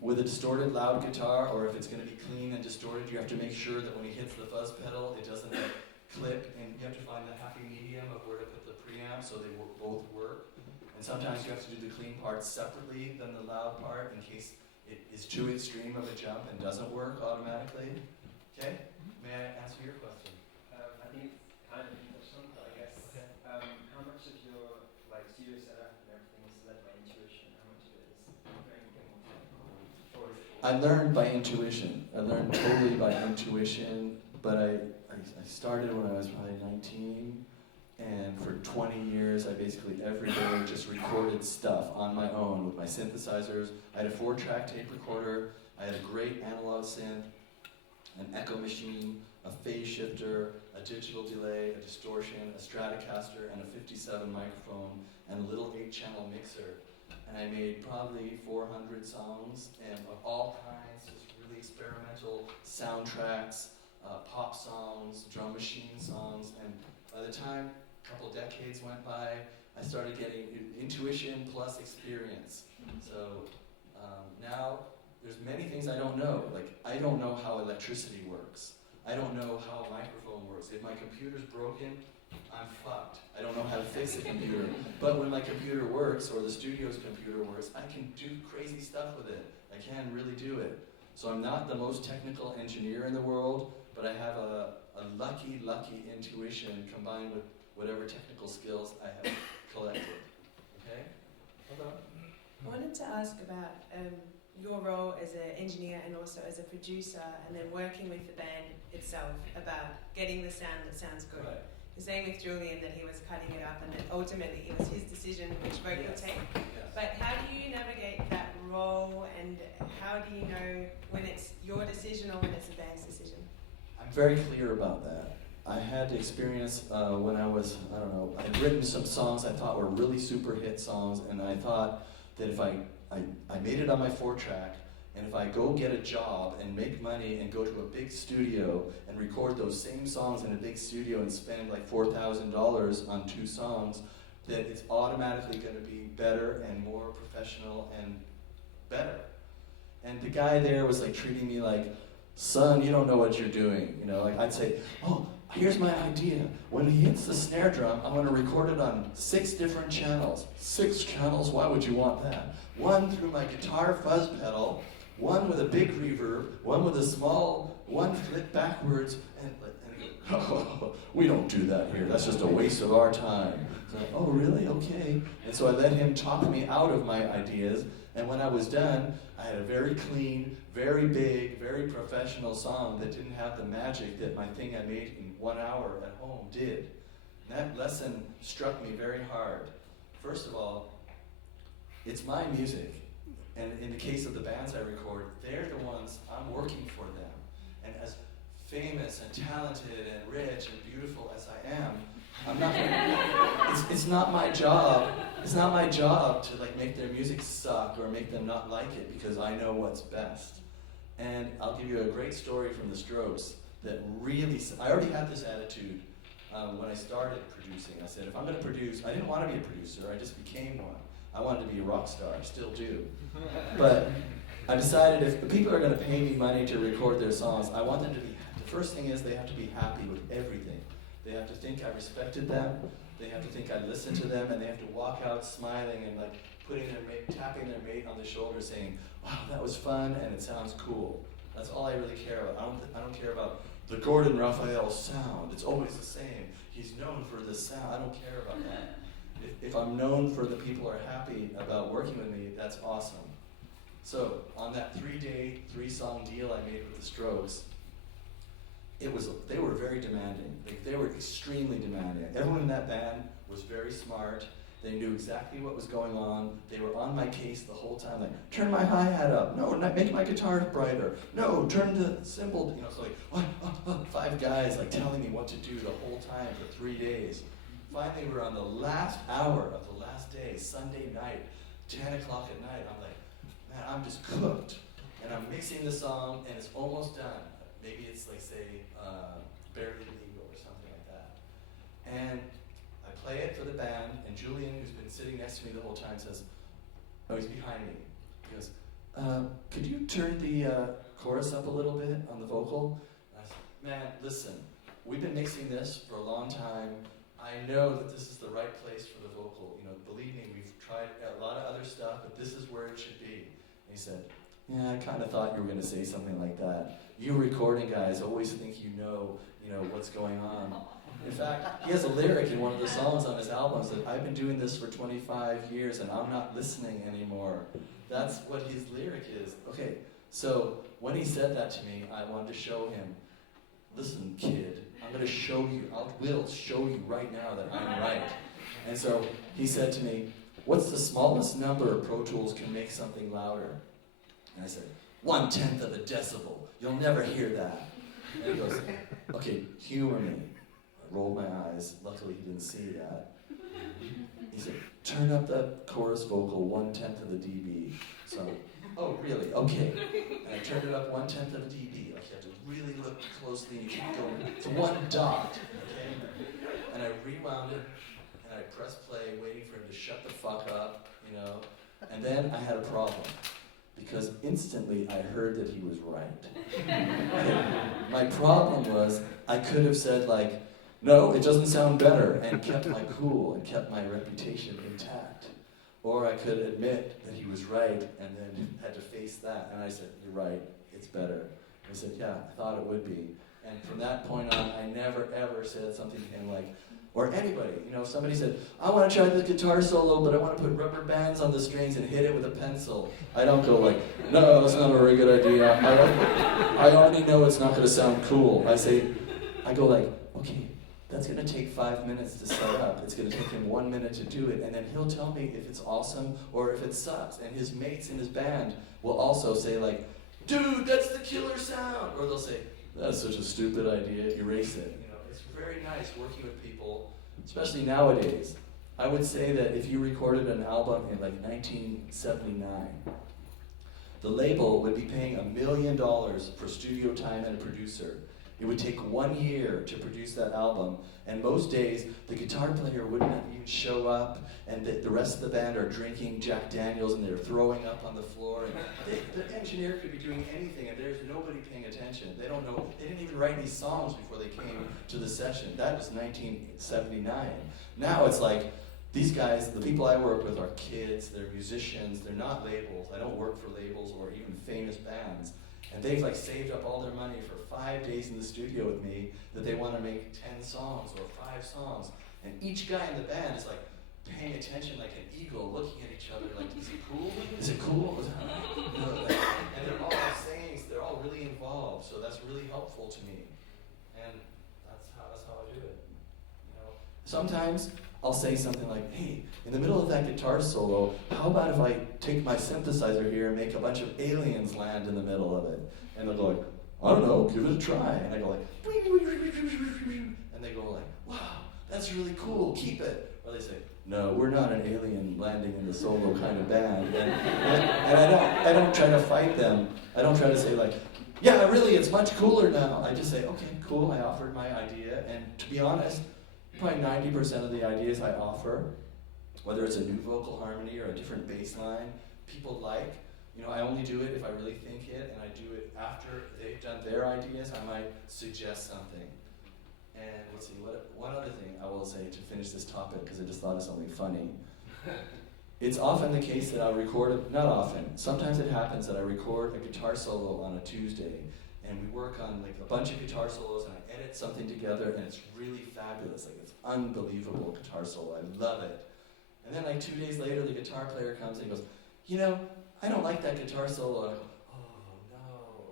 with a distorted loud guitar, or if it's going to be clean and distorted, you have to make sure that when he hits the fuzz pedal, it doesn't like clip, and you have to find the happy medium of where to put the preamp so they both work. And sometimes you have to do the clean part separately than the loud part in case it is too extreme of a jump and doesn't work automatically. Okay? May I answer your question? I think it's kind of interesting, I guess. Okay. How much of your studio setup and everything is led by intuition? How much of it is very technical? Or is it I learned by intuition. I learned totally by intuition, but I started when I was probably 19, and for 20 years I basically every day just recorded stuff on my own with my synthesizers. I had a 4-track tape recorder, I had a great analog synth, an echo machine, a phase shifter, a digital delay, a distortion, a Stratocaster, and a 57 microphone, and a little 8-channel mixer. And I made probably 400 songs, and of all kinds, just really experimental soundtracks, pop songs, drum machine songs, and by the time a couple decades went by, I started getting intuition plus experience. So now there's many things I don't know. Like, I don't know how electricity works. I don't know how a microphone works. If my computer's broken, I'm fucked. I don't know how to fix the computer. But when my computer works, or the studio's computer works, I can do crazy stuff with it. I can really do it. So I'm not the most technical engineer in the world, but I have a lucky intuition combined with whatever technical skills I have collected. Okay? Hello? I wanted to ask about your role as an engineer and also as a producer, and then working with the band itself about getting the sound that sounds good. Right. You're saying with Julian that he was cutting it up and that ultimately it was his decision which vocal Yes. take. Yes. But how do you navigate that role, and how do you know when it's your decision or when it's the band's decision? I'm very clear about that. I had experience when I was, I don't know, I had written some songs I thought were really super hit songs, and I thought that if I made it on my 4-track, and if I go get a job and make money and go to a big studio and record those same songs in a big studio and spend like $4,000 on 2 songs, that it's automatically going to be better and more professional and better. And the guy there was like treating me like, son, you don't know what you're doing. You know, like I'd say, oh, here's my idea. When he hits the snare drum, I'm going to record it on 6 different channels. 6 channels? Why would you want that? 1 through my guitar fuzz pedal, 1 with a big reverb, 1 with a small, 1 flip backwards, and he goes, oh, we don't do that here. That's just a waste of our time. So, oh, really? Okay. And so I let him talk me out of my ideas, and when I was done, I had a very clean, very big, very professional song that didn't have the magic that my thing I made in 1 hour at home did. And that lesson struck me very hard. First of all, it's my music. And in the case of the bands I record, they're the ones, I'm working for them. And as famous and talented and rich and beautiful as I am, I'm not gonna, it's not my job. It's not my job to like make their music suck or make them not like it, because I know what's best. And I'll give you a great story from the Strokes that really, I already had this attitude when I started producing. I said, if I'm gonna produce, I didn't want to be a producer, I just became one. I wanted to be a rock star, I still do. But I decided if people are gonna pay me money to record their songs, I want them to be, the first thing is they have to be happy with everything. They have to think I respected them, they have to think I listened to them, and they have to walk out smiling and like tapping their mate on the shoulder saying, wow, that was fun and it sounds cool. That's all I really care about. I don't care about the Gordon Raphael sound. It's always the same. He's known for this sound. I don't care about that. If I'm known for the people are happy about working with me, that's awesome. So on that 3-day, 3-song deal I made with the Strokes, they were very demanding. They were extremely demanding. Everyone in that band was very smart. They knew exactly what was going on. They were on my case the whole time, like, turn my hi-hat up. No, make my guitar brighter. No, turn the cymbal, so like, 5 guys like telling me what to do the whole time for 3 days. Finally, we're on the last hour of the last day, Sunday night, 10 o'clock at night. I'm like, man, I'm just cooked. And I'm mixing the song, and it's almost done. Maybe it's like, say, Barely Legal or something like that. And I play it for the band, and Julian, who's been sitting next to me the whole time, says, oh, he's behind me. He goes, could you turn the chorus up a little bit on the vocal? And I said, man, listen, we've been mixing this for a long time. I know that this is the right place for the vocal. Believe me, we've tried a lot of other stuff, but this is where it should be. And he said, yeah, I kind of thought you were going to say something like that. You recording guys always think you know what's going on. In fact, he has a lyric in one of the songs on his album that I've been doing this for 25 years and I'm not listening anymore. That's what his lyric is. Okay, so when he said that to me, I wanted to show him, listen, kid, I'm going to show you, will show you right now that I'm right. And so he said to me, what's the smallest number Pro Tools can make something louder? And I said, 1/10 of a decibel. You'll never hear that. And he goes, okay, humor me. I rolled my eyes. Luckily, he didn't see that. He said, turn up that chorus vocal 1/10 of the dB. So Oh, really? Okay. And I turned it up 1/10 of a dB. Like you have to really look closely and you keep going. It's one dot, okay? And I rewound it and I pressed play, waiting for him to shut the fuck up, you know? And then I had a problem because instantly I heard that he was right. Okay. My problem was I could have said like, no, it doesn't sound better, and kept my cool and kept my reputation intact. Or I could admit that he was right and then had to face that. And I said, you're right, it's better. He said, yeah, I thought it would be. And from that point on, I never ever said something to him like, or anybody, you know, if somebody said, I want to try this guitar solo, but I want to put rubber bands on the strings and hit it with a pencil. I don't go like, no, that's not a very good idea. I already know it's not going to sound cool. I go like, okay, that's going to take 5 minutes to set up. It's going to take him 1 minute to do it, and then he'll tell me if it's awesome or if it sucks. And his mates in his band will also say like, dude, that's the killer sound. Or they'll say, that's such a stupid idea, erase it. You know, it's very nice working with people, especially nowadays. I would say that if you recorded an album in like 1979, the label would be paying $1 million for studio time and a producer. It would take 1 year to produce that album, and most days the guitar player wouldn't even show up, and the rest of the band are drinking Jack Daniels and they're throwing up on the floor. And the engineer could be doing anything, and there's nobody paying attention. They don't know. They didn't even write any songs before they came to the session. That was 1979. Now it's like these guys, the people I work with, are kids. They're musicians. They're not labels. I don't work for labels or even famous bands. And they've like saved up all their money for 5 days in the studio with me that they want to make 10 songs or 5 songs. And each guy in the band is like paying attention like an eagle, looking at each other like, is it cool? Is it cool? Is it you know, like, and they're all saying, they're all really involved, so that's really helpful to me. And that's how I do it. You know, sometimes I'll say something like, hey, in the middle of that guitar solo, how about if I take my synthesizer here and make a bunch of aliens land in the middle of it? And they'll go like, I don't know, give it a try. And I go like, and they go like, wow, that's really cool, keep it. Or they say, no, we're not an alien landing in the solo kind of band. And I don't try to fight them. I don't try to say like, yeah, really, it's much cooler now. I just say, okay, cool, I offered my idea. And to be honest, probably 90% of the ideas I offer, whether it's a new vocal harmony or a different bass line, people like. You know, I only do it if I really think it, and I do it after they've done their ideas. I might suggest something. And let's see, one other thing I will say to finish this topic, because I just thought of something funny. It's often the case that I'll record, not often, sometimes it happens that I record a guitar solo on a Tuesday, and we work on like a bunch of guitar solos, and I edit something together, and it's really fabulous. Like, it's unbelievable guitar solo. I love it. And then like 2 days later, the guitar player comes and he goes, you know, I don't like that guitar solo. And I go, oh no,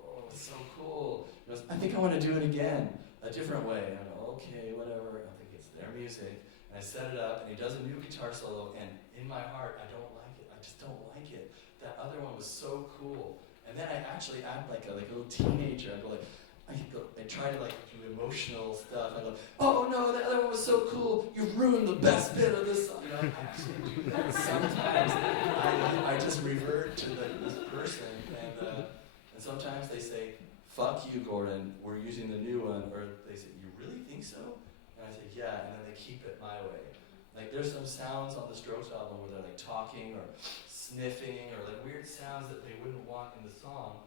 oh, it's so cool. He goes, I think I want to do it again, a different way. And I go, okay, whatever. I think it's their music. And I set it up, and he does a new guitar solo, and in my heart, I don't like it. I just don't like it. That other one was so cool. And then I actually act like a little teenager. I go like, I try to like do emotional stuff. I go, oh no, that other one was so cool. You've ruined the best bit of this song. You know, I actually do that sometimes. I just revert to this person, and sometimes they say, fuck you, Gordon, we're using the new one. Or they say, you really think so? And I say, yeah, and then they keep it my way. Like there's some sounds on the Strokes album where they're like talking or sniffing or like weird sounds that they wouldn't want in the song.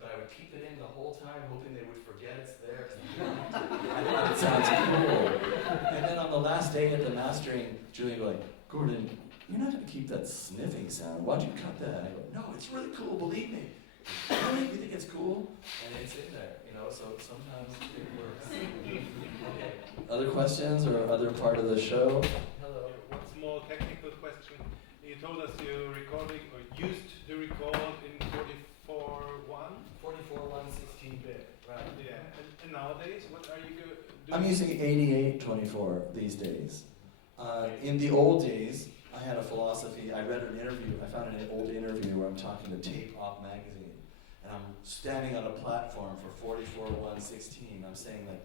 But I would keep it in the whole time, hoping they would forget it's there. I thought it sounds cool. And then on the last day at the mastering, Julie would be like, Gordon, you're not going to keep that sniffing sound. Why'd you cut that? And I go, no, it's really cool, believe me. Really? You think it's cool? And it's in there, you know, so sometimes it works. Okay. Other questions or other part of the show? Hello. One small technical question. You told us you're recording or used to record in 44.1, 16-bit, right. Yeah, and nowadays, what are you doing? I'm using 8824 these days. In the old days, I had a philosophy. I read an interview, I found an old interview where I'm talking to Tape Op magazine, and I'm standing on a platform for 44.116. I'm saying like,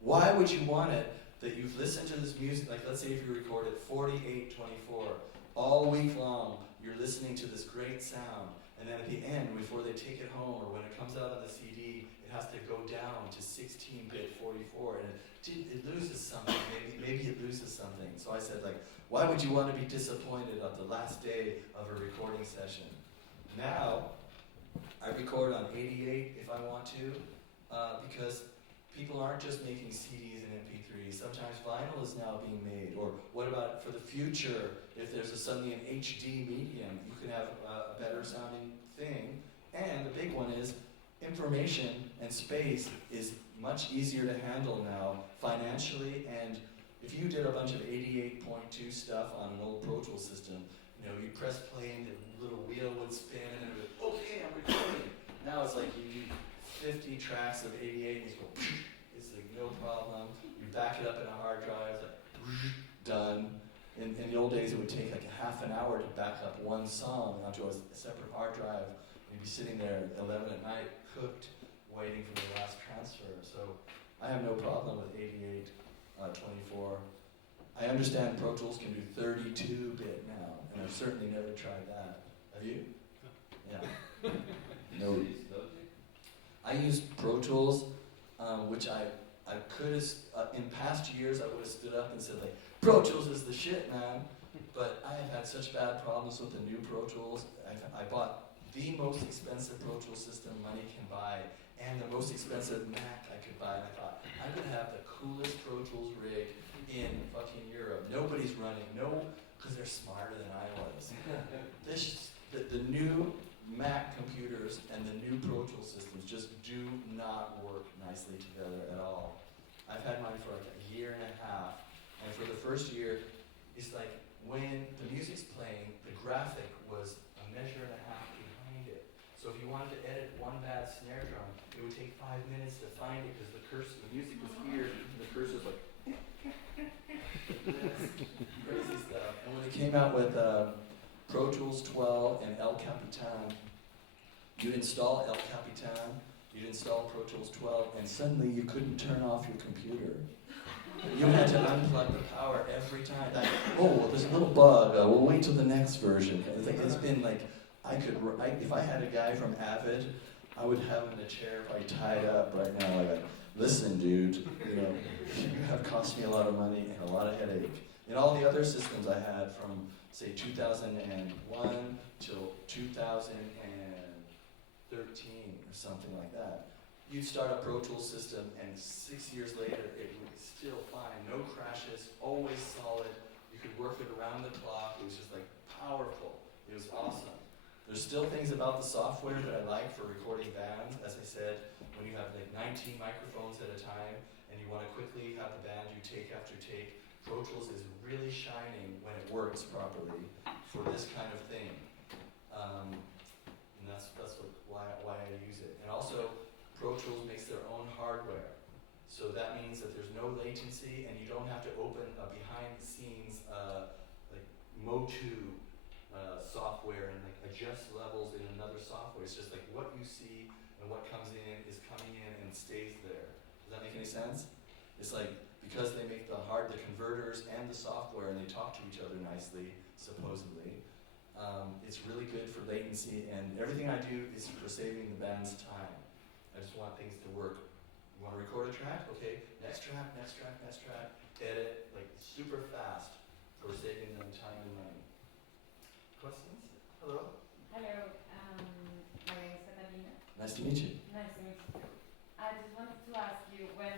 why would you want it that you've listened to this music, like let's say if you recorded 4824, all week long, you're listening listening to this great sound, and then at the end, before they take it home, or when it comes out on the CD, it has to go down to 16-bit 44, and it loses something. Maybe it loses something. So I said, like, why would you want to be disappointed at the last day of a recording session? Now, I record on 88 if I want to, because people aren't just making CDs and MP3s. Sometimes vinyl is now being made. Or what about for the future, if there's suddenly an HD medium, you can have a better sounding thing. And the big one is information and space is much easier to handle now financially. And if you did a bunch of 88.2 stuff on an old Pro Tools system, you know, you press play and the little wheel would spin and it would, okay, I'm recording. Now it's like you need 50 tracks of 88 and you go, it's like no problem. You back it up in a hard drive, it's like, done. In the old days, it would take like a half an hour to back up one song onto a separate hard drive. You'd be sitting there at 11 at night, cooked, waiting for the last transfer. So I have no problem with 88, 24. I understand Pro Tools can do 32-bit now, and I've certainly never tried that. Have you? Yeah. No. I used Pro Tools, which I could have, in past years, I would have stood up and said, like, Pro Tools is the shit, man. But I have had such bad problems with the new Pro Tools. I bought the most expensive Pro Tools system money can buy, and the most expensive Mac I could buy. And I thought, I'm gonna have the coolest Pro Tools rig in fucking Europe. Nobody's running, because they're smarter than I was. The new Mac computers and the new Pro Tools systems just do not work nicely together at all. I've had mine for like a year and a half, and for the first year, it's like when the music's playing, the graphic was a measure and a half behind it. So if you wanted to edit one bad snare drum, it would take 5 minutes to find it because the music was here, and the cursor's like crazy stuff. And when they came out with Pro Tools 12 and El Capitan, you'd install El Capitan, you'd install Pro Tools 12, and suddenly you couldn't turn off your computer. You had to unplug the power every time. Well, there's a little bug. We'll wait till the next version. It's been like, if I had a guy from Avid, I would have him in a chair probably tied up right now. Like, listen, dude, you have cost me a lot of money and a lot of headache. And all the other systems I had from, say, 2001 till 2013 or something like that. You'd start a Pro Tools system, and 6 years later, it would be still fine. No crashes, always solid. You could work it around the clock. It was just like powerful. It was awesome. There's still things about the software that I like for recording bands. As I said, when you have like 19 microphones at a time, and you want to quickly have the band do take after take, Pro Tools is really shining when it works properly for this kind of thing. And that's why I use it. And also, Pro Tools makes their own hardware. So that means that there's no latency and you don't have to open a behind the scenes like Motu software and like adjust levels in another software. It's just like what you see and what comes in is coming in and stays there. Does that make any sense? It's like because they make the converters and the software and they talk to each other nicely, supposedly. It's really good for latency, and everything I do is for saving the band's time. I just want things to work. You want to record a track? Okay, next track, edit, like super fast for saving them time and money. Questions? Hello? Hello, my name is Catalina. Nice to meet you. Nice to meet you. I just wanted to ask you, when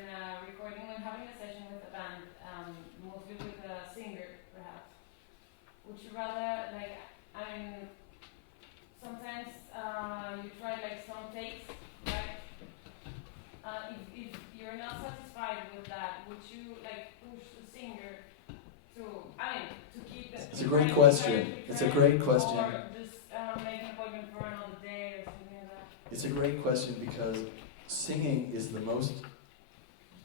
having a session with a band, mostly with a singer, perhaps, would you rather, sometimes you try some takes, right? If you're not satisfied with that, would you push the singer to keep it? It's a great question. It's a great question. Or just make an appointment for another day or something like that? It's a great question because singing is the most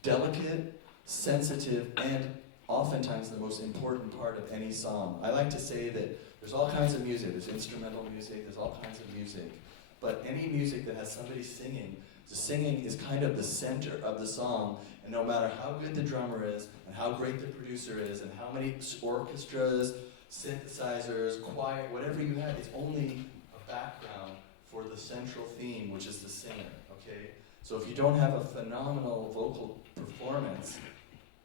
delicate, sensitive, and oftentimes the most important part of any song. I like to say that there's all kinds of music. There's instrumental music, there's all kinds of music. But any music that has somebody singing, the singing is kind of the center of the song, and no matter how good the drummer is, and how great the producer is, and how many orchestras, synthesizers, quiet, whatever you have, it's only a background for the central theme, which is the singer, okay? So if you don't have a phenomenal vocal performance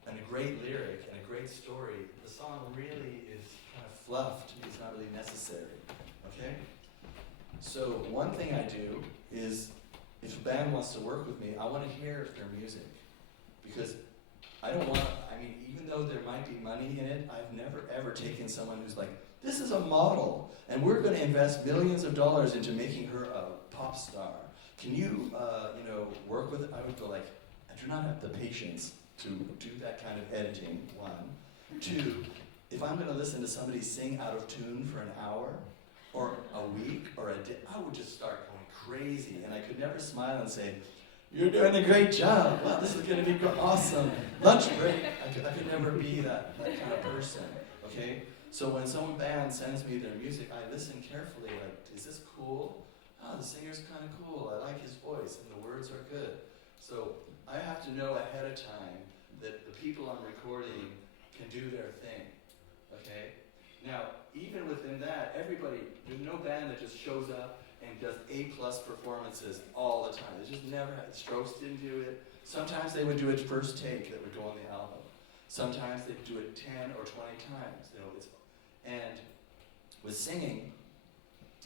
and a great lyric and a great story, the song really is kind of fluffed. It's not really necessary, okay? So one thing I do is, if a band wants to work with me, I want to hear their music. Because I don't want, even though there might be money in it, I've never ever taken someone who's like, this is a model, and we're going to invest millions of dollars into making her a pop star. Can you, work with it? I would go like, I do not have the patience to do that kind of editing, one. Two, if I'm going to listen to somebody sing out of tune for an hour, or a week, or a day, I would just start going crazy, and I could never smile and say, you're doing a great job. Wow, this is going to be awesome. Lunch break. I could never be that kind of person, okay? So when some band sends me their music, I listen carefully, like, is this cool? Oh, the singer's kind of cool. I like his voice, and the words are good. So I have to know ahead of time that the people I'm recording can do their thing, okay? Now, even within that, there's no band that just shows up and does A+ performances all the time. It just never happened. Strokes didn't do it. Sometimes they would do it first take that would go on the album. Sometimes they'd do it 10 or 20 times. And with singing,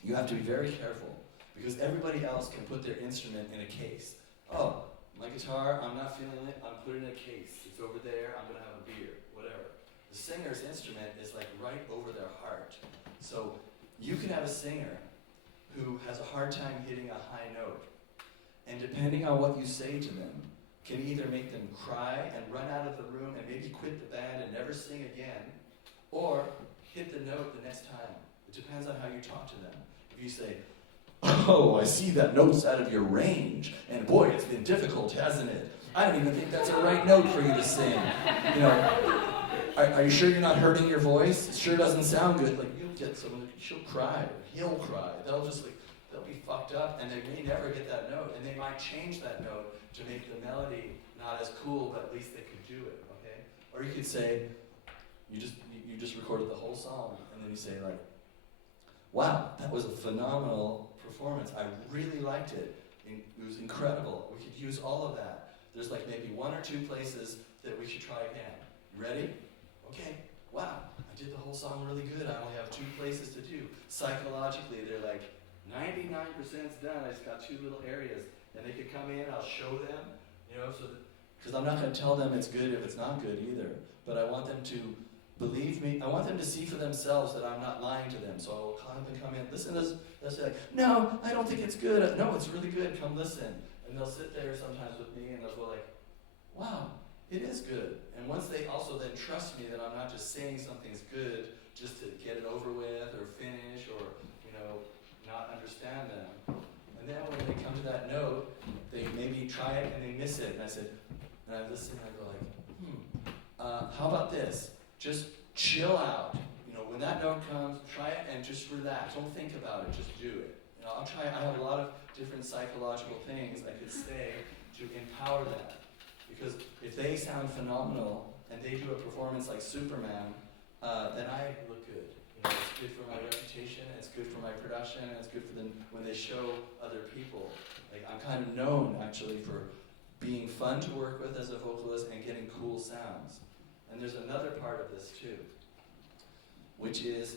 you have to be very careful because everybody else can put their instrument in a case. Oh, my guitar, I'm not feeling it, I'm putting it in a case. It's over there, I'm gonna have a beer, whatever. The singer's instrument is like right over their heart. So you can have a singer who has a hard time hitting a high note. And depending on what you say to them, can either make them cry and run out of the room and maybe quit the band and never sing again, or hit the note the next time. It depends on how you talk to them. If you say, oh, I see that note's out of your range, and boy, it's been difficult, hasn't it? I don't even think that's a right note for you to sing. Are you sure you're not hurting your voice? It sure doesn't sound good. Like, you'll get someone, she'll cry, or he'll cry. They'll be fucked up, and they may never get that note, and they might change that note to make the melody not as cool, but at least they could do it, okay? Or you could say, you just recorded the whole song, and then you say like, wow, that was a phenomenal performance. I really liked it. It was incredible. We could use all of that. There's like maybe 1 or 2 places that we should try again. You ready? Okay, wow, I did the whole song really good. I only have 2 places to do. Psychologically, they're like, 99%'s done. I just got 2 little areas. And they could come in, I'll show them, because I'm not going to tell them it's good if it's not good either. But I want them to believe me. I want them to see for themselves that I'm not lying to them. So I'll come in, listen to this. They'll say like, no, I don't think it's good. No, it's really good. Come listen. And they'll sit there sometimes with me and they'll go like, wow, it is good. And once they also then trust me that I'm not just saying something's good just to get it over with or finish or, not understand them. And then when they come to that note, they maybe try it and they miss it. And I listen and I go like, how about this? Just chill out. When that note comes, try it and just relax. Don't think about it, just do it. I'll try, I have a lot of different psychological things I could say to empower that. Because if they sound phenomenal and they do a performance like Superman, then I look good. It's good for my reputation, and it's good for my production, and it's good for them when they show other people. Like, I'm kind of known, actually, for being fun to work with as a vocalist and getting cool sounds. And there's another part of this, too, which is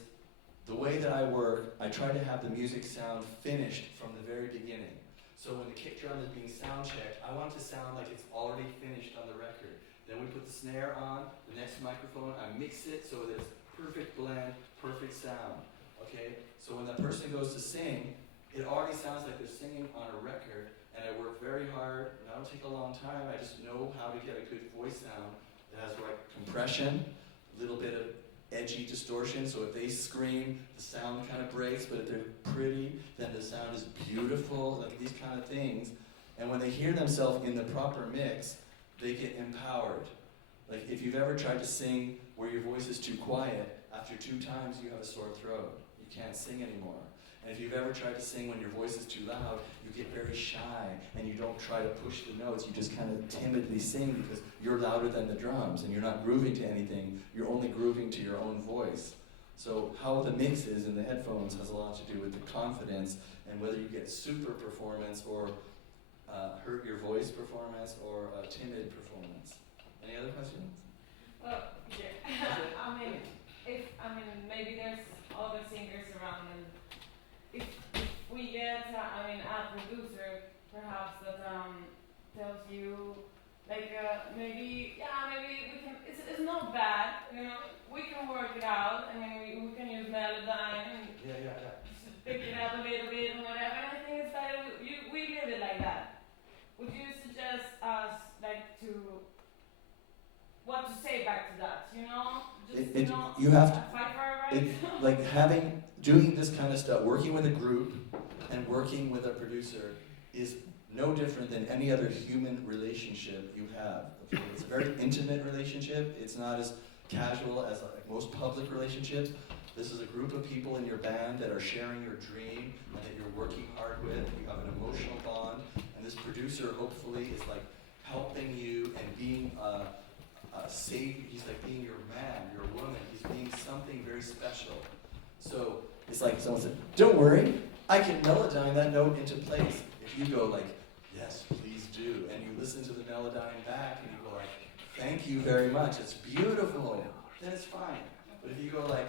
the way that I work, I try to have the music sound finished from the very beginning. So when the kick drum is being sound checked, I want it to sound like it's already finished on the record. Then we put the snare on, the next microphone, I mix it so that it's perfect blend, perfect sound, okay? So when that person goes to sing, it already sounds like they're singing on a record, and I work very hard, and that'll take a long time, I just know how to get a good voice sound that has the right compression, a little bit of edgy distortion, so if they scream, the sound kind of breaks, but if they're pretty, then the sound is beautiful, like these kind of things. And when they hear themselves in the proper mix, they get empowered. Like if you've ever tried to sing where your voice is too quiet, after 2 times you have a sore throat. You can't sing anymore. And if you've ever tried to sing when your voice is too loud, you get very shy and you don't try to push the notes. You just kind of timidly sing because you're louder than the drums and you're not grooving to anything. You're only grooving to your own voice. So how the mix is in the headphones has a lot to do with the confidence and whether you get super performance or hurt your voice performance or a timid performance. Any other questions? Yeah. I mean, maybe there's other singers around, and if we get, a producer perhaps that tells you, like, maybe we can. It's not bad, you know. We can work it out. I mean, we can use Melodyne and just pick it up a little bit and whatever. And I think it's better we leave it like that. Would you suggest us what to say back to that? You know, you have to. fight for our rights. Like doing this kind of stuff, working with a group and working with a producer is no different than any other human relationship you have. Okay? It's a very intimate relationship. It's not as casual as most public relationships. This is a group of people in your band that are sharing your dream and that you're working hard with. You have an emotional bond, and this producer hopefully is like helping you and being a savior. He's like being your man, your woman. He's being something very special. So it's like someone said, "Don't worry, I can melodyne that note into place." If you go like, "Yes, please do," and you listen to the melodyne back and you go like, "Thank you very much, it's beautiful," then it's fine. But if you go like,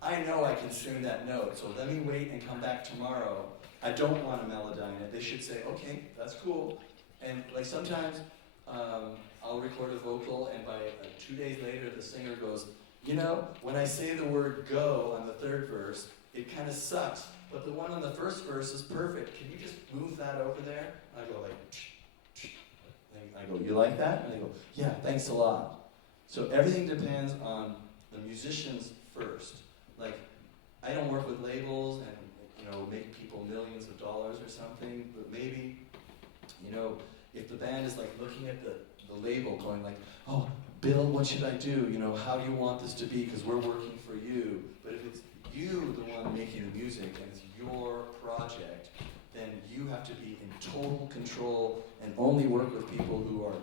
"I know I can sing that note, so let me wait and come back tomorrow. I don't want to melodyne it," they should say, "Okay, that's cool." And like sometimes I'll record a vocal, and by 2 days later, the singer goes, "You know, when I say the word go on the third verse, it kind of sucks, but the one on the first verse is perfect. Can you just move that over there?" And I go like, and I go, "You like that?" And they go, "Yeah, thanks a lot." So everything depends on the musicians first. Like, I don't work with labels and, make people millions of dollars or something, but maybe, if the band is like looking at the label going like, "Oh, Bill, what should I do? How do you want this to be? Because we're working for you." But if it's you, the one making the music, and it's your project, then you have to be in total control and only work with people who are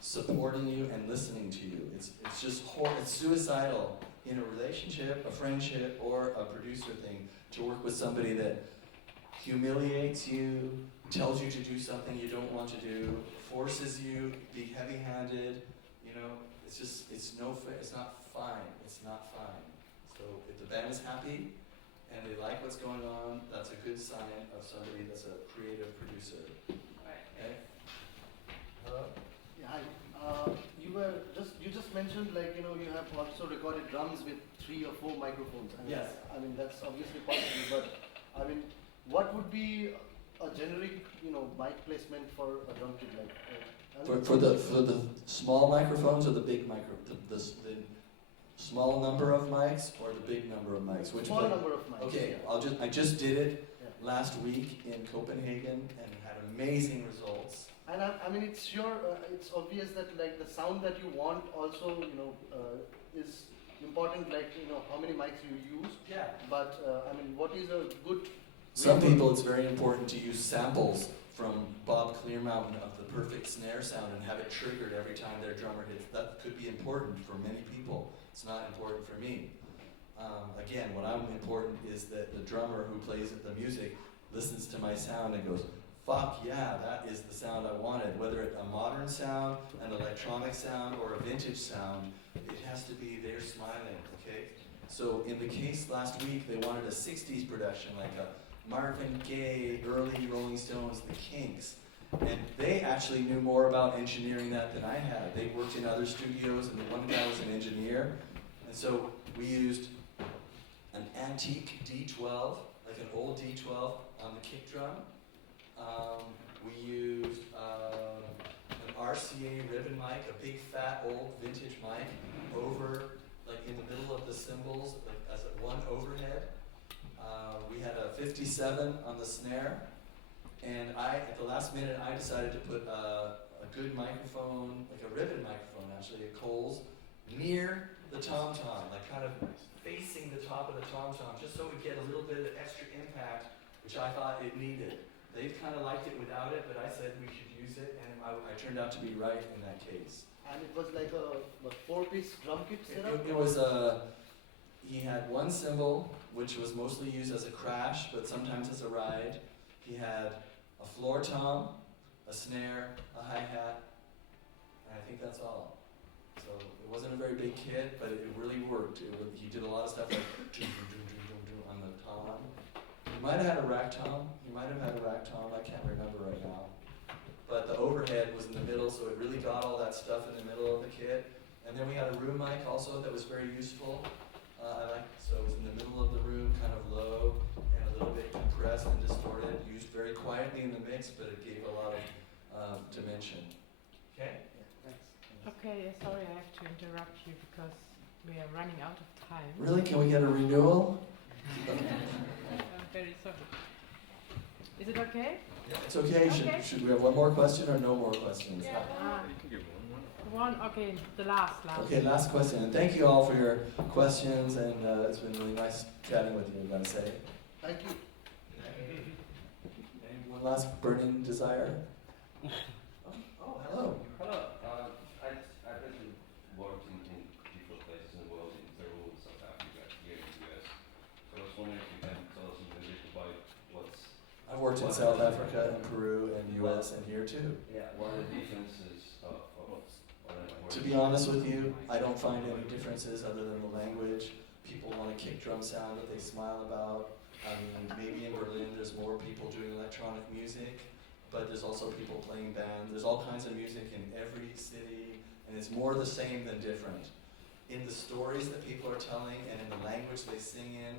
supporting you and listening to you. It's just it's suicidal in a relationship, a friendship, or a producer thing to work with somebody that humiliates you, tells you to do something you don't want to do, forces you, be heavy-handed. It's not fine. It's not fine. So if the band is happy and they like what's going on, that's a good sign of somebody that's a creative producer. Right. Okay? Hello? Yeah, hi. You just mentioned you have also recorded drums with 3 or 4 microphones. Yes. I mean that's obviously possible, but I mean, what would be a generic mic placement for a drum kit For the small microphones or the big the small number of mics or the big number of mics? Small number of mics. Okay, yeah. I just did it last week in Copenhagen and had amazing results. And I mean, it's obvious that the sound that you want also is important. How many mics you use. Yeah. But I mean, what is a good? Some people, it's very important to use samples from Bob Clearmountain of the perfect snare sound and have it triggered every time their drummer hits. That could be important for many people. It's not important for me. Again, what I'm important is that the drummer who plays the music listens to my sound and goes, "Fuck yeah, that is the sound I wanted." Whether it's a modern sound, an electronic sound, or a vintage sound, it has to be they're smiling, okay? So in the case last week, they wanted a 60s production, like a Marvin Gaye, early Rolling Stones, the Kinks. And they actually knew more about engineering that than I had. They worked in other studios, and the one guy was an engineer. And so we used an antique D12, like an old D12 on the kick drum. We used an RCA ribbon mic, a big fat old vintage mic, over, like in the middle of the cymbals, like as one overhead. We had a 57 on the snare, and at the last minute, I decided to put a good microphone, like a ribbon microphone actually, at Coles, near the tom-tom, like kind of facing the top of the tom-tom, just so we get a little bit of extra impact, which I thought it needed. They kind of liked it without it, but I said we should use it, and I turned out to be right in that case. And it was like a 4-piece drum kit setup? It was He had one cymbal, which was mostly used as a crash, but sometimes as a ride. He had a floor tom, a snare, a hi-hat, and I think that's all. So it wasn't a very big kit, but it really worked. He did a lot of stuff like on the tom. He might have had a rack tom. I can't remember right now. But the overhead was in the middle, so it really got all that stuff in the middle of the kit. And then we had a room mic also that was very useful. So it was in the middle of the room, kind of low, and a little bit compressed and distorted, used very quietly in the mix, but it gave a lot of dimension. Okay? Okay, sorry, I have to interrupt you because we are running out of time. Really? Can we get a renewal? I'm very sorry. Is it okay? Yeah, it's okay. Okay. Should we have one more question or no more questions? Yeah, you can give one. Okay, the last. Okay, last question. And thank you all for your questions, and it's been really nice chatting with you, I'm going to say. Thank you. And one last burning desire? Oh, hello. Hello. I basically worked in different places in the world, in Peru, South Africa, here in the US. So I was wondering if you can tell us a little bit about what's... I've worked in South Africa and Peru and US and here too. Yeah, what are the differences of to be honest with you, I don't find any differences other than the language. People want a kick drum sound that they smile about. I mean, maybe in Berlin there's more people doing electronic music, but there's also people playing bands. There's all kinds of music in every city, and it's more the same than different. In the stories that people are telling and in the language they sing in,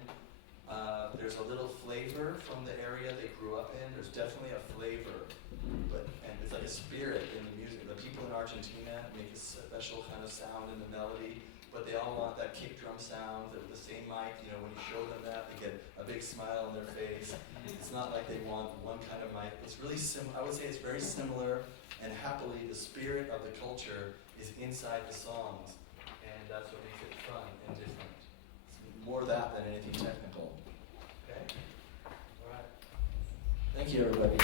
there's a little flavor from the area they grew up in. There's definitely a flavor, and it's like a spirit in the music. The people in Argentina make a special kind of sound in the melody, but they all want that kick drum sound with the same mic. You know, when you show them that, they get a big smile on their face. It's not like they want one kind of mic. It's really I would say it's very similar, and happily the spirit of the culture is inside the songs, and that's what makes it fun and different. It's more that than anything technical. Okay? All right. Thank you, everybody.